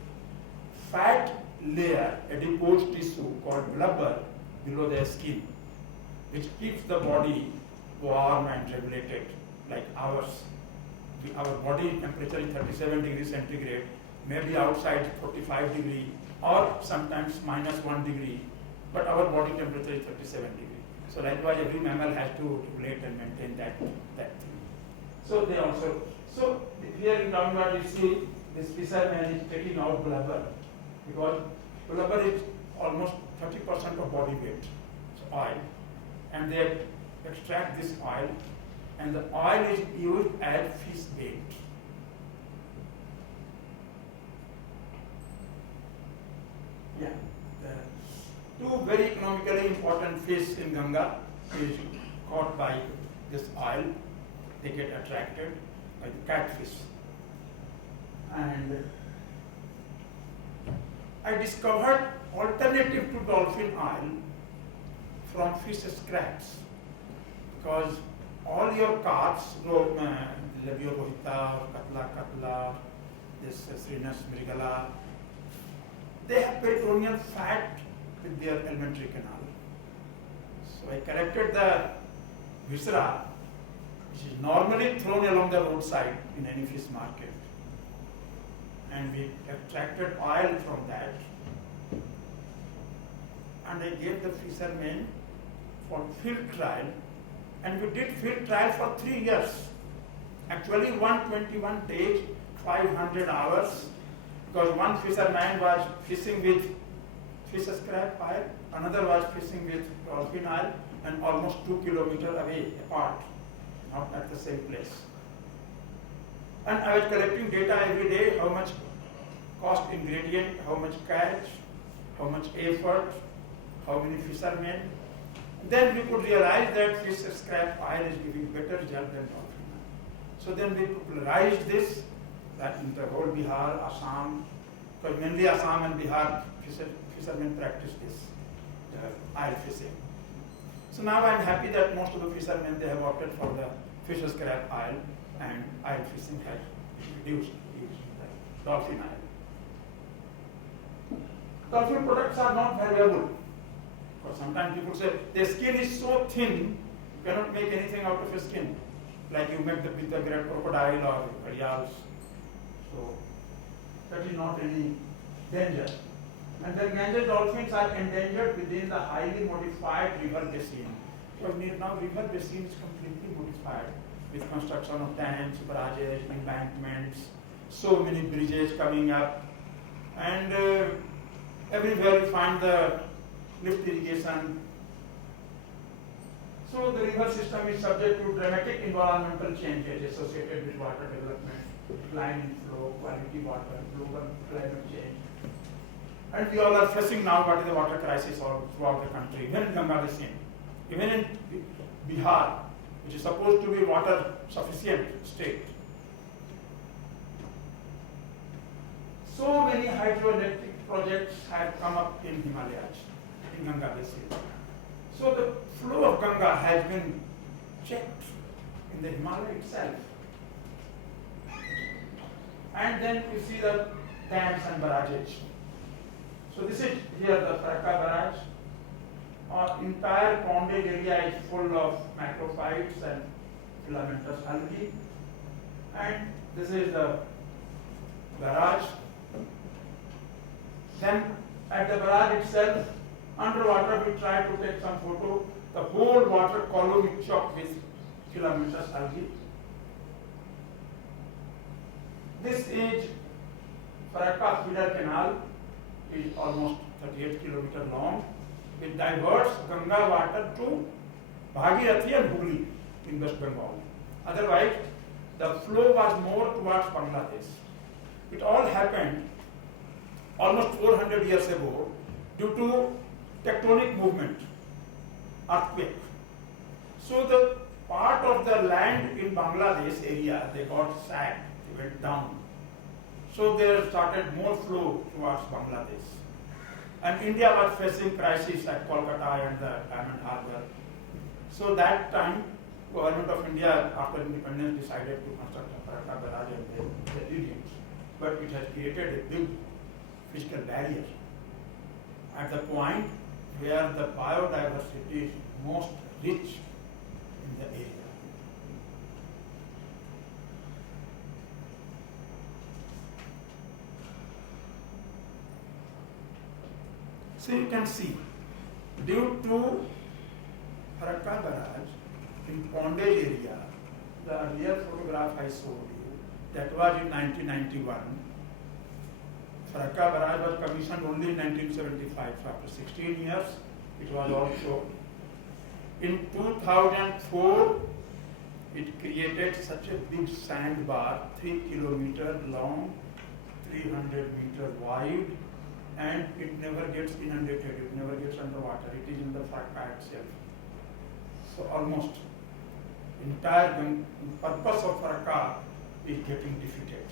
fat layer, adipose tissue called blubber below their skin, which keeps the body warm and regulated like ours. Our body temperature is 37 degrees centigrade, maybe outside 45 degree or sometimes -1 degree, but our body temperature is 37 degree. So likewise, every mammal has to regulate and maintain that thing. So they also, so here in downward you see this fisherman is taking out blubber, because blubber is almost 30% of body weight, so oil, and they extract this oil, and the oil is used as fish bait. Yeah. Two very economically important fish in Ganga is caught by this oil. They get attracted by the catfish. And I discovered alternative to dolphin oil from fish scraps, because all your carps, Labio rohita, Katla, this Srinus mrigala, they have peritoneal fat with their alimentary canal. So I collected the viscera, which is normally thrown along the roadside in any fish market, and we extracted oil from that, and I gave the fishermen for field trial, and we did field trial for 3 years. Actually 121 days, 500 hours, because one fisherman was fishing with fish scrap oil, another was fishing with dolphin oil, and almost 2 kilometers away apart, not at the same place. And I was collecting data every day, how much cost ingredient, how much catch, how much effort, how many fishermen. Then we could realize that fish scrap oil is giving better result than dolphin oil. So then we popularized this, that in the whole Bihar, Assam, because mainly Assam and Bihar fishermen practice this oil fishing. So now I am happy that most of the fishermen, they have opted for the fish scrap oil, and oil fishing has reduced the dolphin oil. Dolphin products are not valuable, Or sometimes people say the skin is so thin, you cannot make anything out of a skin, like you make with the great crocodile or gharials. So that is not any danger. And the Ganges dolphins are endangered within the highly modified river basin. So now river basin is completely modified with construction of dams, barrages, embankments, so many bridges coming up, and everywhere you find the lift irrigation. So the river system is subject to dramatic environmental changes associated with water development, decline in flow, quality water, global climate change. And we all are facing now what is the water crisis all throughout the country, even in Ganga basin, even in Bihar, which is supposed to be water sufficient state. So many hydroelectric projects have come up in Himalayas, in Ganga basin. So the flow of Ganga has been checked in the Himalaya itself. And then you see the dams and barrages. So this is here the Farakka barrage. Our entire pondage area is full of macrophytes and filamentous algae. And this is the barrage. Then at the barrage itself, underwater we try to take some photo. The whole water column is choked with filamentous algae. This is Farakka feeder canal, is almost 38 kilometers long. It diverts Ganga water to Bhagirathi and Hooghly in West Bengal. Otherwise, the flow was more towards Bangladesh. It all happened almost 400 years ago due to tectonic movement, earthquake. So the part of the land in Bangladesh area, they got sagged, they went down. So there started more flow towards Bangladesh. And India was facing crisis at Kolkata and the Diamond Harbour. So that time, Government of India, after independence, decided to construct a Farakka barrage and they did it. But it has created a big physical barrier at the point where the biodiversity is most rich in the area. So you can see, due to Farakka barrage in Pondage area, the earlier photograph I showed you, that was in 1991. Farakka barrage was commissioned only in 1975, so after 16 years, it was also. In 2004, it created such a big sandbar, 3 kilometers long, 300 meters wide, and it never gets inundated, it never gets underwater, it is in the Farakka itself. So almost entire purpose of Farakka is getting defeated.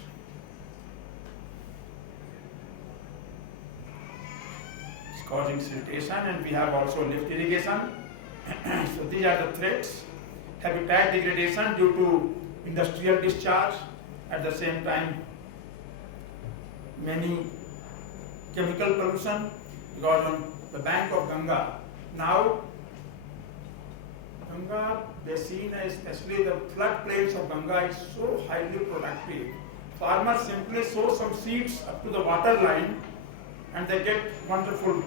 It's causing siltation, and we have also lift irrigation. So these are the threats. Habitat degradation due to industrial discharge. At the same time, many chemical pollution, because on the bank of Ganga, now Ganga basin, especially the floodplains of Ganga, is so highly productive. Farmers simply sow some seeds up to the water line and they get wonderful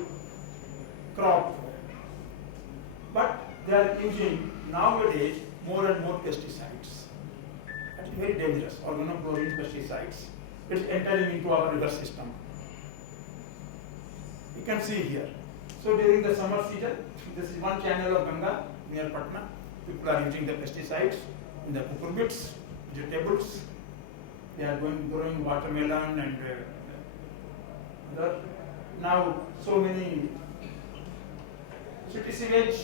crop. But they are using nowadays more and more pesticides. That's very dangerous, organochlorine pesticides. It's entering into our river system. You can see here. So during the summer season, this is one channel of Ganga near Patna. People are using the pesticides in the cucurbits, vegetables. They are growing watermelon and other. Now so many city sewage.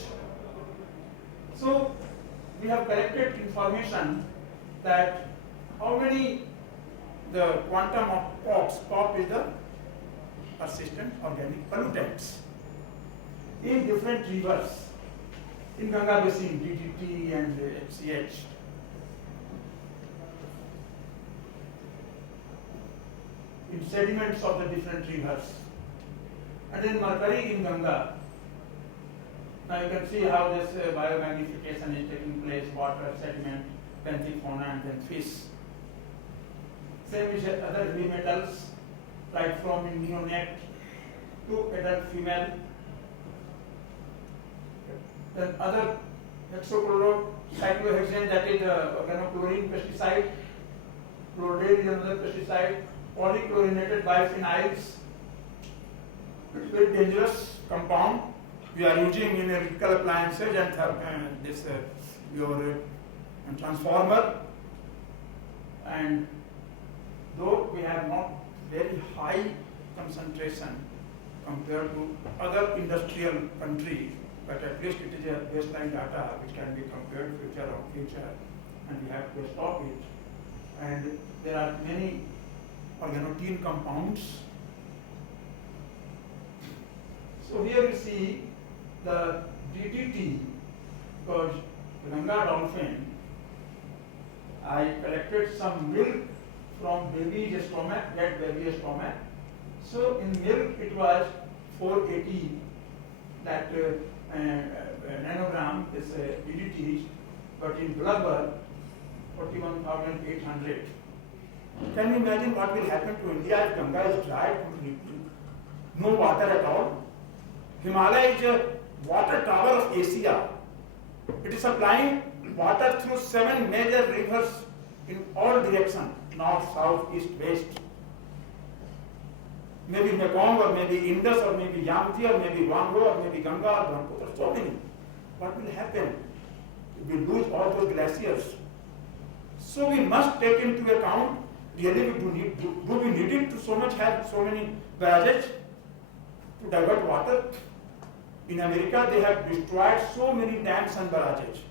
So we have collected information that how many the quantum of POP is the persistent organic pollutants in different rivers. In Ganga basin, DDT and HCH. In sediments of the different rivers. And then mercury in Ganga Now you can see how this biomagnification is taking place, water, sediment, benthic fauna and then fish. Same is other heavy metals, right from neonate to adult female. Then other hexachlorocyclohexane, that is organochlorine pesticide. Chlordane is another pesticide. Polychlorinated biphenyls. It's very dangerous compound. We are using in electrical appliances and your transformer. And though we have not very high concentration compared to other industrial countries, but at least it is a baseline data which can be compared future, and we have to stop it. And there are many organotin compounds. So here you see the DDT, because Ganga dolphin, I collected some milk from baby's stomach, dead baby's stomach. So in milk it was 480 that nanogram is DDT, but in blubber 41,800. Can you imagine what will happen to India if Ganga is dry, no water at all? Himalaya is a water tower of Asia. It is supplying water through 7 major rivers in all directions, north, south, east, west. Maybe Mekong or maybe Indus or maybe Yamthi or maybe Wango or maybe Ganga or Brahmaputra, so many. What will happen if we lose all those glaciers? So we must take into account, really do we need it to so much have so many barrages to divert water? In America they have destroyed so many dams and barrages.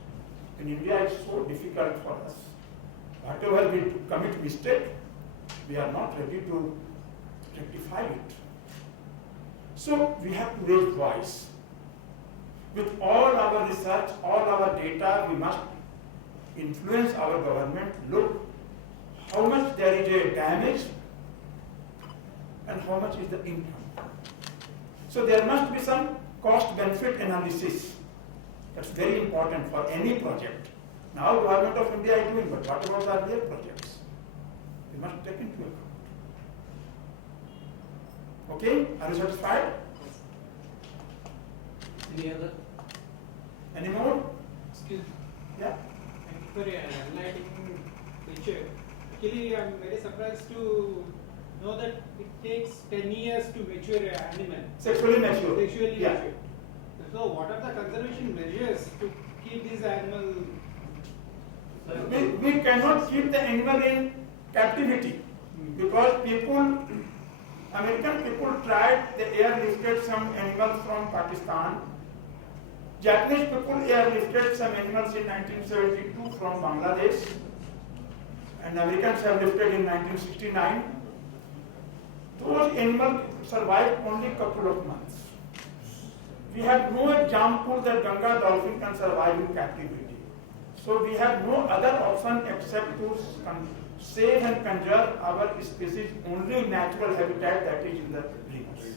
In India it's so difficult for us. Whatever we commit mistake, we are not ready to rectify it. So we have to raise voice. With all our research, all our data, we must influence our government. Look how much there is a damage and how much is the income. So there must be some cost benefit analysis. That's very important for any project. Now Government of India is doing, but what about the earlier projects? We must take into account. Okay, are you satisfied? Any other? Any more? Excuse me. Yeah. Thank you for enlightening picture. Actually, I am very surprised to know that it takes 10 years to mature an animal. Sexually mature. Sexually Yeah. mature. So, what are the conservation measures to keep these animals? We cannot keep the animal in captivity because American people tried, they airlifted some animals from Pakistan. Japanese people airlifted some animals in 1972 from Bangladesh, and Americans have lifted in 1969. Those animals survived only a couple of months. We have no example that Ganga dolphin can survive in captivity. So we have no other option except to save and conserve our species only in natural habitat, that is in the rivers.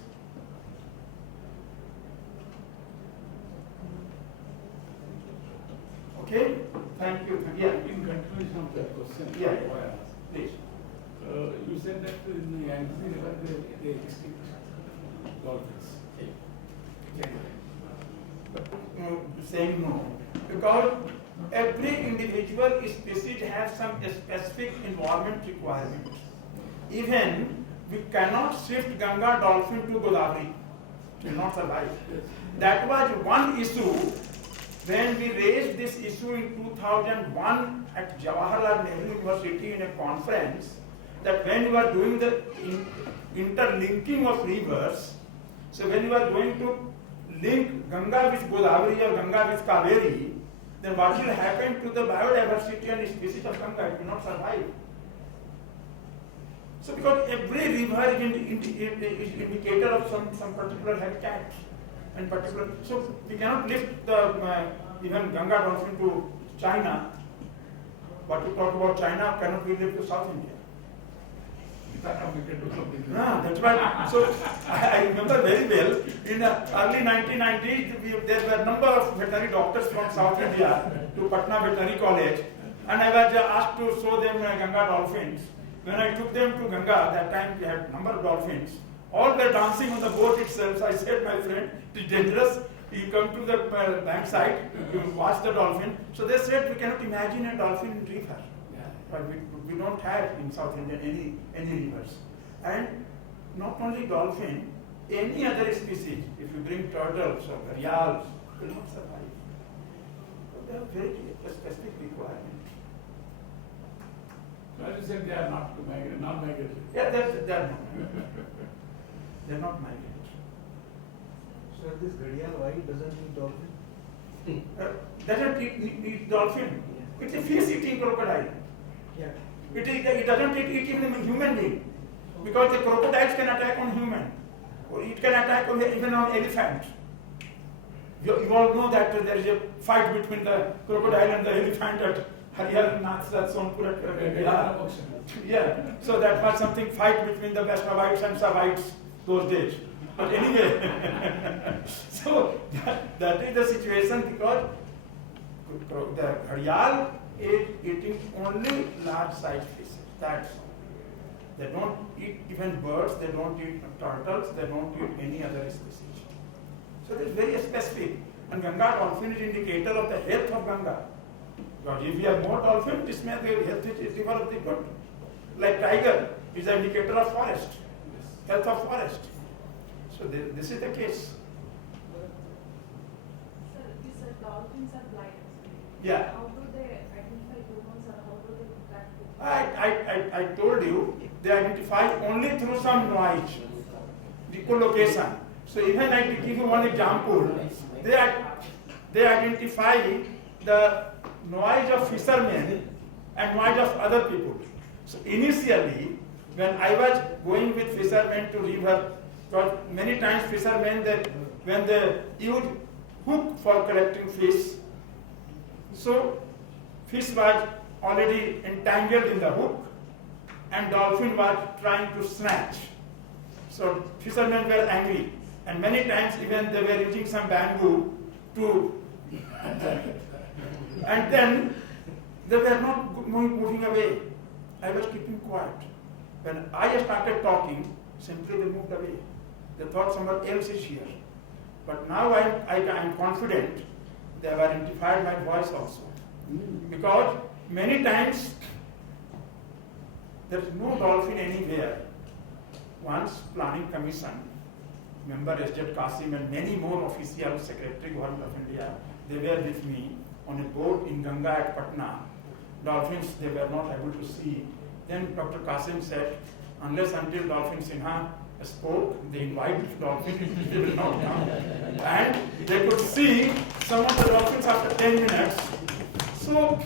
Okay? Thank you. Yeah. In conclusion of that question, Yeah. why I asked. Please. You said that in the Yangtze River they extinct dolphins. Saying no, because every individual species has some specific environment requirement. Even we cannot shift Ganga dolphin to Godavari, it will not survive. That was one issue when we raised this issue in 2001 at Jawaharlal Nehru University in a conference, that when you are doing the interlinking of rivers, so when you are going to link Ganga with Godavari or Ganga with Kaveri, then what will happen to the biodiversity and species of Ganga? It will not survive. So because every river is indicator of some particular habitat and particular, so we cannot lift the even Ganga dolphin to China. But to talk about China, cannot we lift to South India? We can do something. That's right. So I remember very well, in the early 1990s, there were a number of veterinary doctors from South India to Patna Veterinary College, and I was asked to show them Ganga dolphins. When I took them to Ganga, that time we had a number of dolphins. All were dancing on the boat itself. So I said, my friend, it is dangerous. You come to the bank side, you watch the dolphin. So they said, we cannot imagine a dolphin in river. But we don't have in South India any rivers. And not only dolphin, any other species, if you bring turtles or gharials, will not survive. So they have very specific requirements. So as you said, they are not migratory. Yeah, they're not. They're not migratory. So this gharial, why doesn't eat dolphin? Doesn't eat dolphin. It's a fish-eating crocodile. Yeah. It doesn't eat even a human being. Because the crocodiles can attack on human. Or it can attack even on elephant. You all know that there is a fight between the crocodile and the elephant at Harihar Nath Sonpur. Yeah. So that was something fight between the Vaishnavites and Saivites those days. But anyway, so that is the situation because the gharial is eating only large sized fishes. That's all. They don't eat even birds, they don't eat turtles, they don't eat any other species. So it's very specific. And Ganga dolphin is indicator of the health of Ganga. Because if we have more dolphin, this means the health is developed good. Like tiger is an indicator of forest, health of forest. So this is the case. Sir, you said dolphins are blind. Yeah. How do they identify humans or how do they track people? I told you, they identify only through some noise, echolocation. So even I give you one example, they identify the noise of fishermen and noise of other people. So initially, when I was going with fishermen to river, because many times fishermen, when they use hook for collecting fish, so fish was already entangled in the hook and dolphin was trying to snatch. So fishermen were angry and many times even they were using some bamboo to and then they were not moving away. I was keeping quiet. When I started talking, simply they moved away. They thought someone else is here. But now I'm confident they have identified my voice also. Because many times there is no dolphin anywhere. Once planning commission, member S.J. Qasim and many more officials, Secretary Government of India, they were with me on a boat in Ganga at Patna. Dolphins they were not able to see. Then Dr. Qasim said, unless until Dolphin Sinha spoke, they invited dolphins, they will not come. And they could see some of the dolphins after 10 minutes. So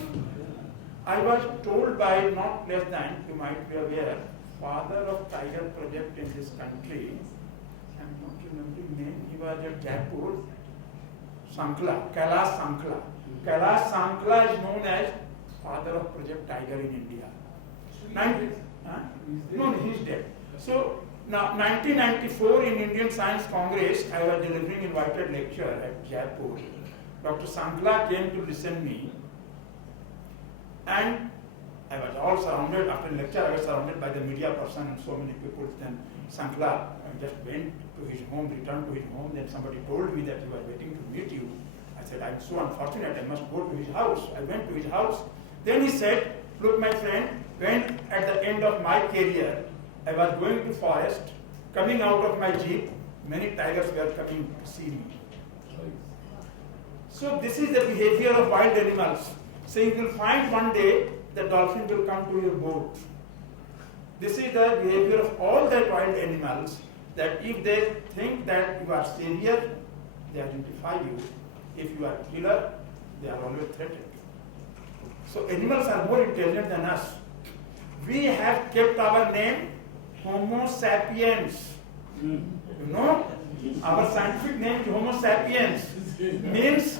I was told by not less than, you might be aware, father of tiger project in this country, I'm not remembering name, he was at Jaipur, Sankla, Kailash Sankla. Kailash Sankla is known as father of Project Tiger in India. No, he's dead. So now 1994 in Indian Science Congress, I was delivering invited lecture at Jaipur. Dr. Sankla came to listen to me. And I was all surrounded, after lecture I was surrounded by the media person and so many people. Then Sankla just went to his home, returned to his home. Then somebody told me that he was waiting to meet you. I said, I'm so unfortunate, I must go to his house. I went to his house. Then he said, look my friend, when at the end of my career, I was going to forest, coming out of my jeep, many tigers were coming to see me. So this is the behavior of wild animals. So you will find one day the dolphin will come to your boat. This is the behavior of all the wild animals, that if they think that you are savior, they identify you. If you are killer, they are always threatened. So animals are more intelligent than us. We have kept our name Homo sapiens. You know, our scientific name is Homo sapiens. Means,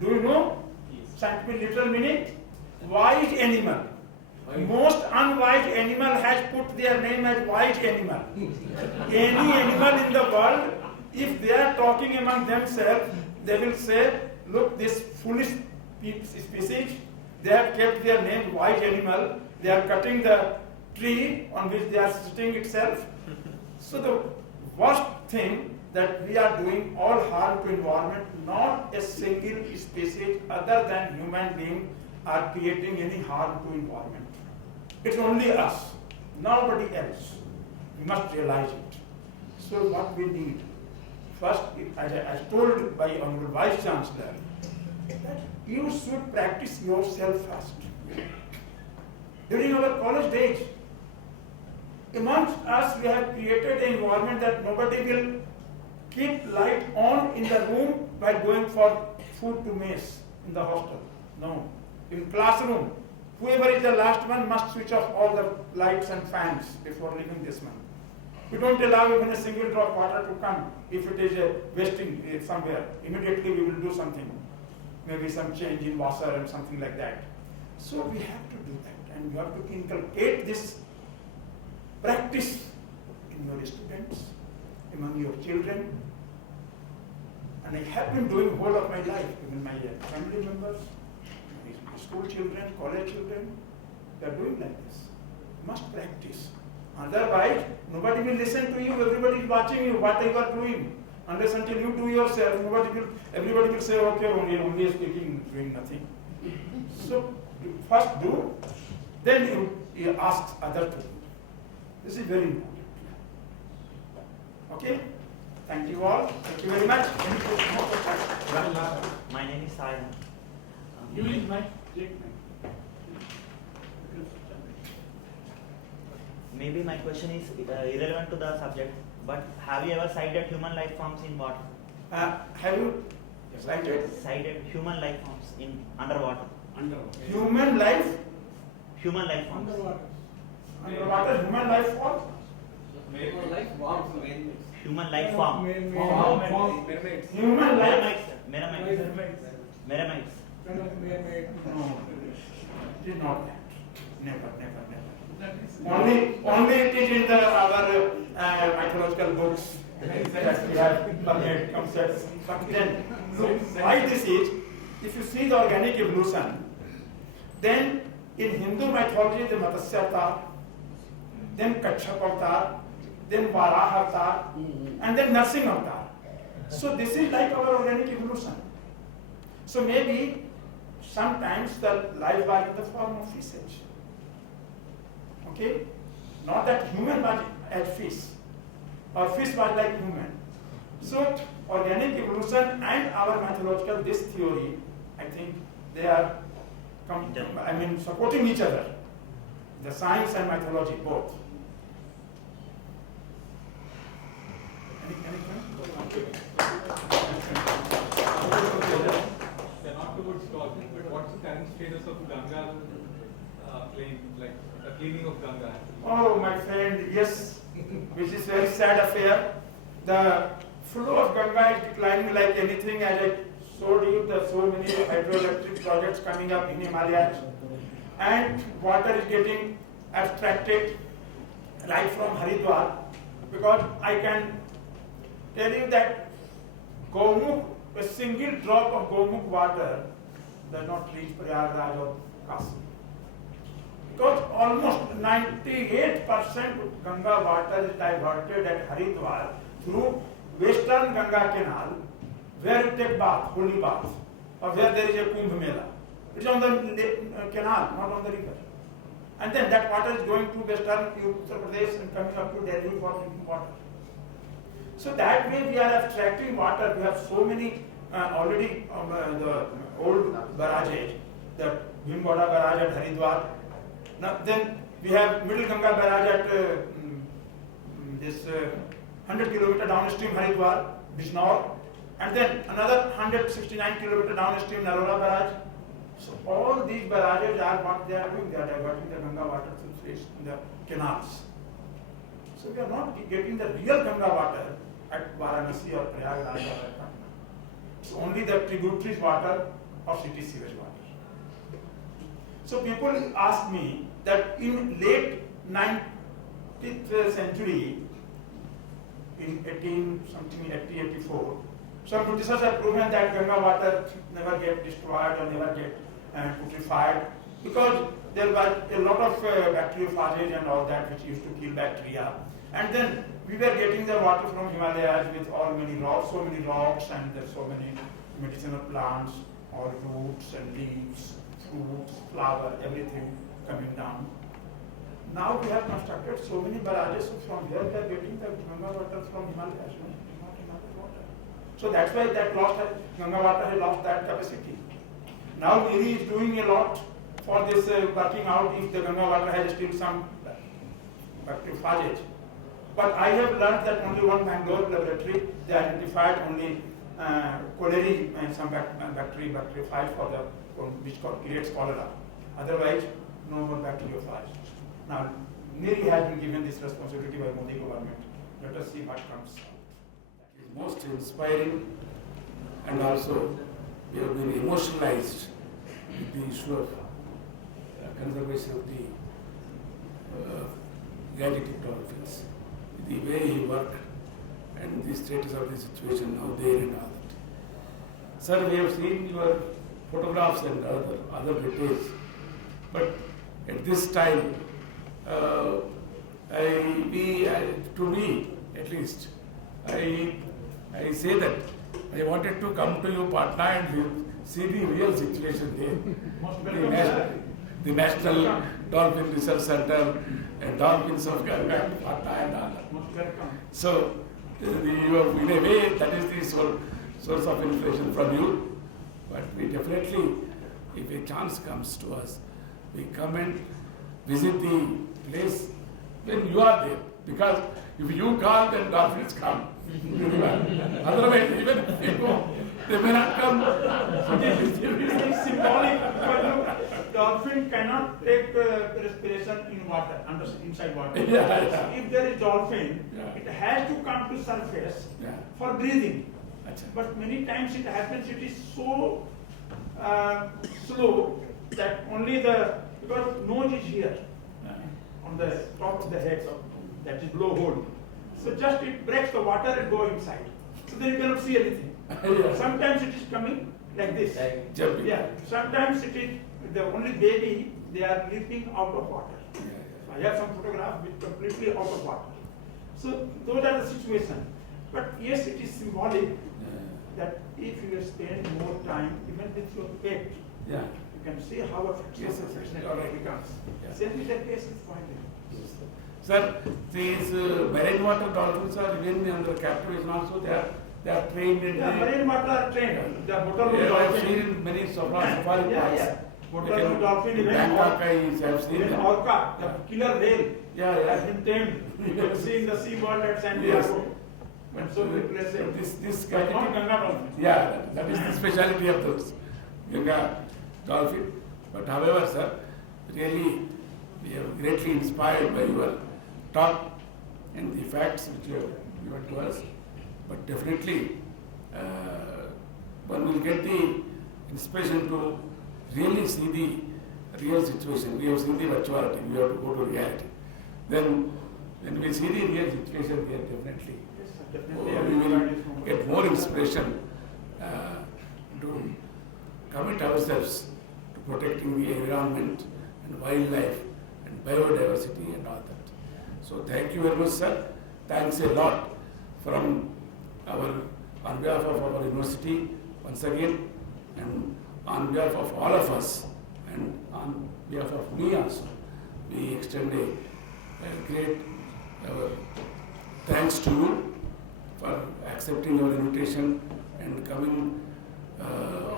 do you know scientific literal meaning? Wise animal. Most unwise animal has put their name as white animal. Any animal in the world, if they are talking among themselves, they will say, look, this foolish species, they have kept their name white animal, they are cutting the tree on which they are sitting itself. So the worst thing that we are doing all harm to environment, not a single species other than human being are creating any harm to environment. It's only us, nobody else. We must realize it. So what we need, first, as told by Honorable Vice Chancellor, that you should practice yourself first. During our college days, amongst us we have created an environment that nobody will keep light on in the room while going for food to mess in the hostel. No. In classroom, whoever is the last one must switch off all the lights and fans before leaving this one. We don't allow even a single drop of water to come if it is wasting somewhere. Immediately we will do something. Maybe some change in washer and something like that. So we have to do that, and you have to inculcate this practice in your students, among your children. And I have been doing whole of my life, even my family members, my school children, college children, they are doing like this. You must practice. Otherwise, nobody will listen to you, everybody is watching you, what you are doing. Unless until you do yourself, everybody will say, okay, only speaking, doing nothing. So, you first do, then you ask others to do. This is very important. Okay? Thank you all. Thank you very much. My name is Sayan. You will my Maybe my question is irrelevant to the subject, but have you ever cited human life forms in water? Have you cited? Cited human life forms in underwater. Human life? Human life forms. Underwater human life form? Human life forms. Human life form. Human life? Mermaids. No, it is not that. Never. Only it is in our mythological books that we have permeated concepts. But then, why this is, if you see the organic evolution, then in Hindu mythology the Matsya avatar, then Kachap avatar, then Varaha avatar, and then Narsingh avatar. So this is like our organic evolution. So maybe sometimes the life was in the form of fishes. Okay? Not that human was as fish, or fish was like human. So organic evolution and our mythological, this theory, I think they are supporting each other. The science and mythology both. They're not towards talking, but what's the current status of Ganga cleaning of Ganga? Oh, my friend, yes, which is very sad affair. The flow of Ganga is declining like anything. As I showed you, there are so many hydroelectric projects coming up in Himalayas, and water is getting abstracted right from Haridwar, because I can tell you that Gomukh, a single drop of Gomukh water does not reach Prayagraj or Kashi. Because almost 98% of Ganga water is diverted at Haridwar through Western Ganga Canal, where you take bath, holy bath, or where there is a Kumbh Mela. It's on the canal, not on the river. And then that water is going to Western Uttar Pradesh and coming up to Delhi for drinking water. So that way we are abstracting water. We have so many already the old barrages, the Bhimboda barrage at Haridwar. Now then we have Middle Ganga barrage at this 100 kilometer downstream Haridwar, Bijnor, and then another 169 kilometer downstream Narora barrage. So all these barrages are what they are doing. They are diverting the Ganga water through the canals. So we are not getting the real Ganga water at Varanasi or Prayagraj or Patna. It's only the tributaries water or city sewage water. So people ask me that in late 19th century, in 1884, some Britishers have proven that Ganga water never get destroyed or never get putrefied because there was a lot of bacteriophage and all that which used to kill bacteria. And then we were getting the water from Himalayas with so many rocks and so many medicinal plants, all roots and leaves, fruits, flower, everything coming down. Now we have constructed so many barrages, so from here we are getting the Ganga water from Himalayas, not enough water. So that's why Ganga water has lost that capacity. Now Niri is doing a lot for this working out if the Ganga water has still some bacteriophage. But I have learned that only one Bangalore laboratory, they identified only cholera and some bacteriophage which creates cholera. Otherwise, no more bacteriophage. Now, Niri has been given this responsibility by Modi government. Let us see what comes out. It is most inspiring, and also we have been emotionalized with the issue of conservation of the Gangetic dolphins, the way he worked and the status of the situation now there and all that. Sir, we have seen your photographs and other details, but at this time, to me at least, I say that I wanted to come to you, Patna, and see the real situation there. The National Dolphin Research Center and dolphins of Ganga, Patna, and all that. So, in a way, that is the source of inspiration from you. But we definitely, if a chance comes to us, we come and visit the place when you are there. Because if you call, then dolphins come. Otherwise, even if you go, they may not come. It is symbolic because dolphin cannot take respiration in water, inside water. If there is dolphin, it has to come to surface for breathing. But many times it happens, it is so slow that only because nose is here on the top of the head, that is blowhole. So just it breaks the water and go inside. So then you cannot see anything. Sometimes it is coming like this. Yeah. Sometimes it is the only baby, they are leaping out of water. I have some photographs with completely out of water. So those are the situations. But yes, it is symbolic that if you spend more time even with your pet, you can see how effective it becomes. Same with the case with finding. Sir, these marine water dolphins are even under captivation also. They are trained in. Marine water are trained. The bottle I have seen in many safari parks. Bottle dolphin, even orca, the killer whale, has been tamed. You can see in the sea world at San Diego. And so we place it. This not Ganga dolphin. Yeah, that is the speciality of those Ganga dolphin. But however, sir, really we are greatly inspired by your talk and the facts which you have given to us. But definitely, one will get the inspiration to really see the real situation. We have seen the virtuality, we have to go to reality. Then we see the real situation here, definitely. We will get more inspiration to commit ourselves to protecting the environment and wildlife and biodiversity and all that. So thank you very much, sir. Thanks a lot on behalf of our university once again, and on behalf of all of us, and on behalf of me also, we extend a great thanks to you for accepting our invitation and coming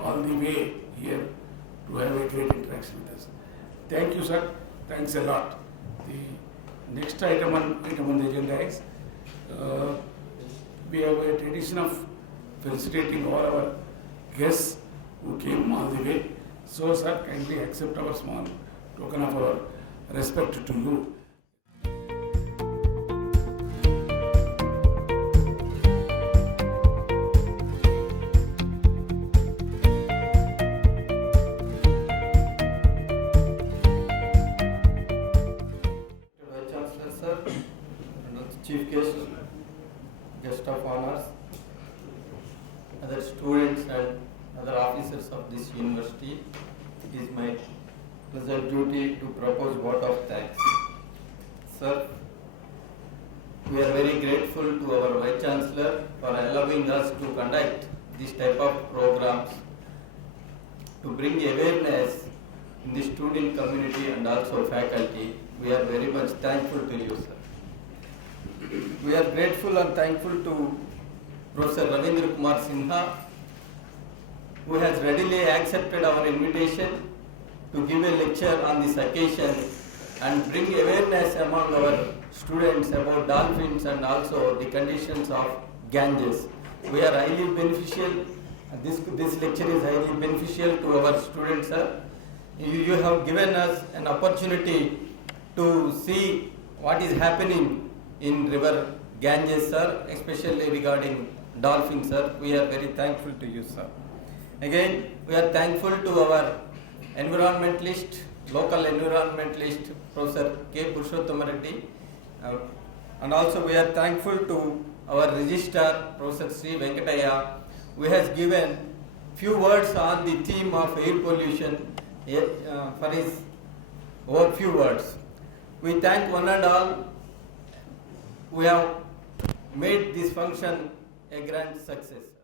all the way here to have a great interaction with us. Thank you, sir. Thanks a lot. The next item on the agenda is we have a tradition of felicitating all our guests who came all the way. So, sir, kindly accept our small token of our respect to you. guest of honors, other students and other officers of this university, it is my pleasant duty to propose vote of thanks. Sir, we are very grateful to our Vice Chancellor for allowing us to conduct this type of programs to bring awareness in the student community and also faculty. We are very much thankful to you, sir. We are grateful and thankful to Professor Ravindra Kumar Sinha, who has readily accepted our invitation to give a lecture on this occasion and bring awareness among our students about dolphins and also the conditions of Ganges. We are highly beneficial. This lecture is highly beneficial to our students, sir. You have given us an opportunity to see what is happening in river Ganges, sir, especially regarding dolphins, sir. We are very thankful to you, sir. Again, we are thankful to our environmentalist, local environmentalist, Professor K. Purushottam Reddy. And also we are thankful to our registrar, Professor Sri Venkataya, who has given few words on the theme of air pollution for his few words. We thank one and all. We have made this function a grand success.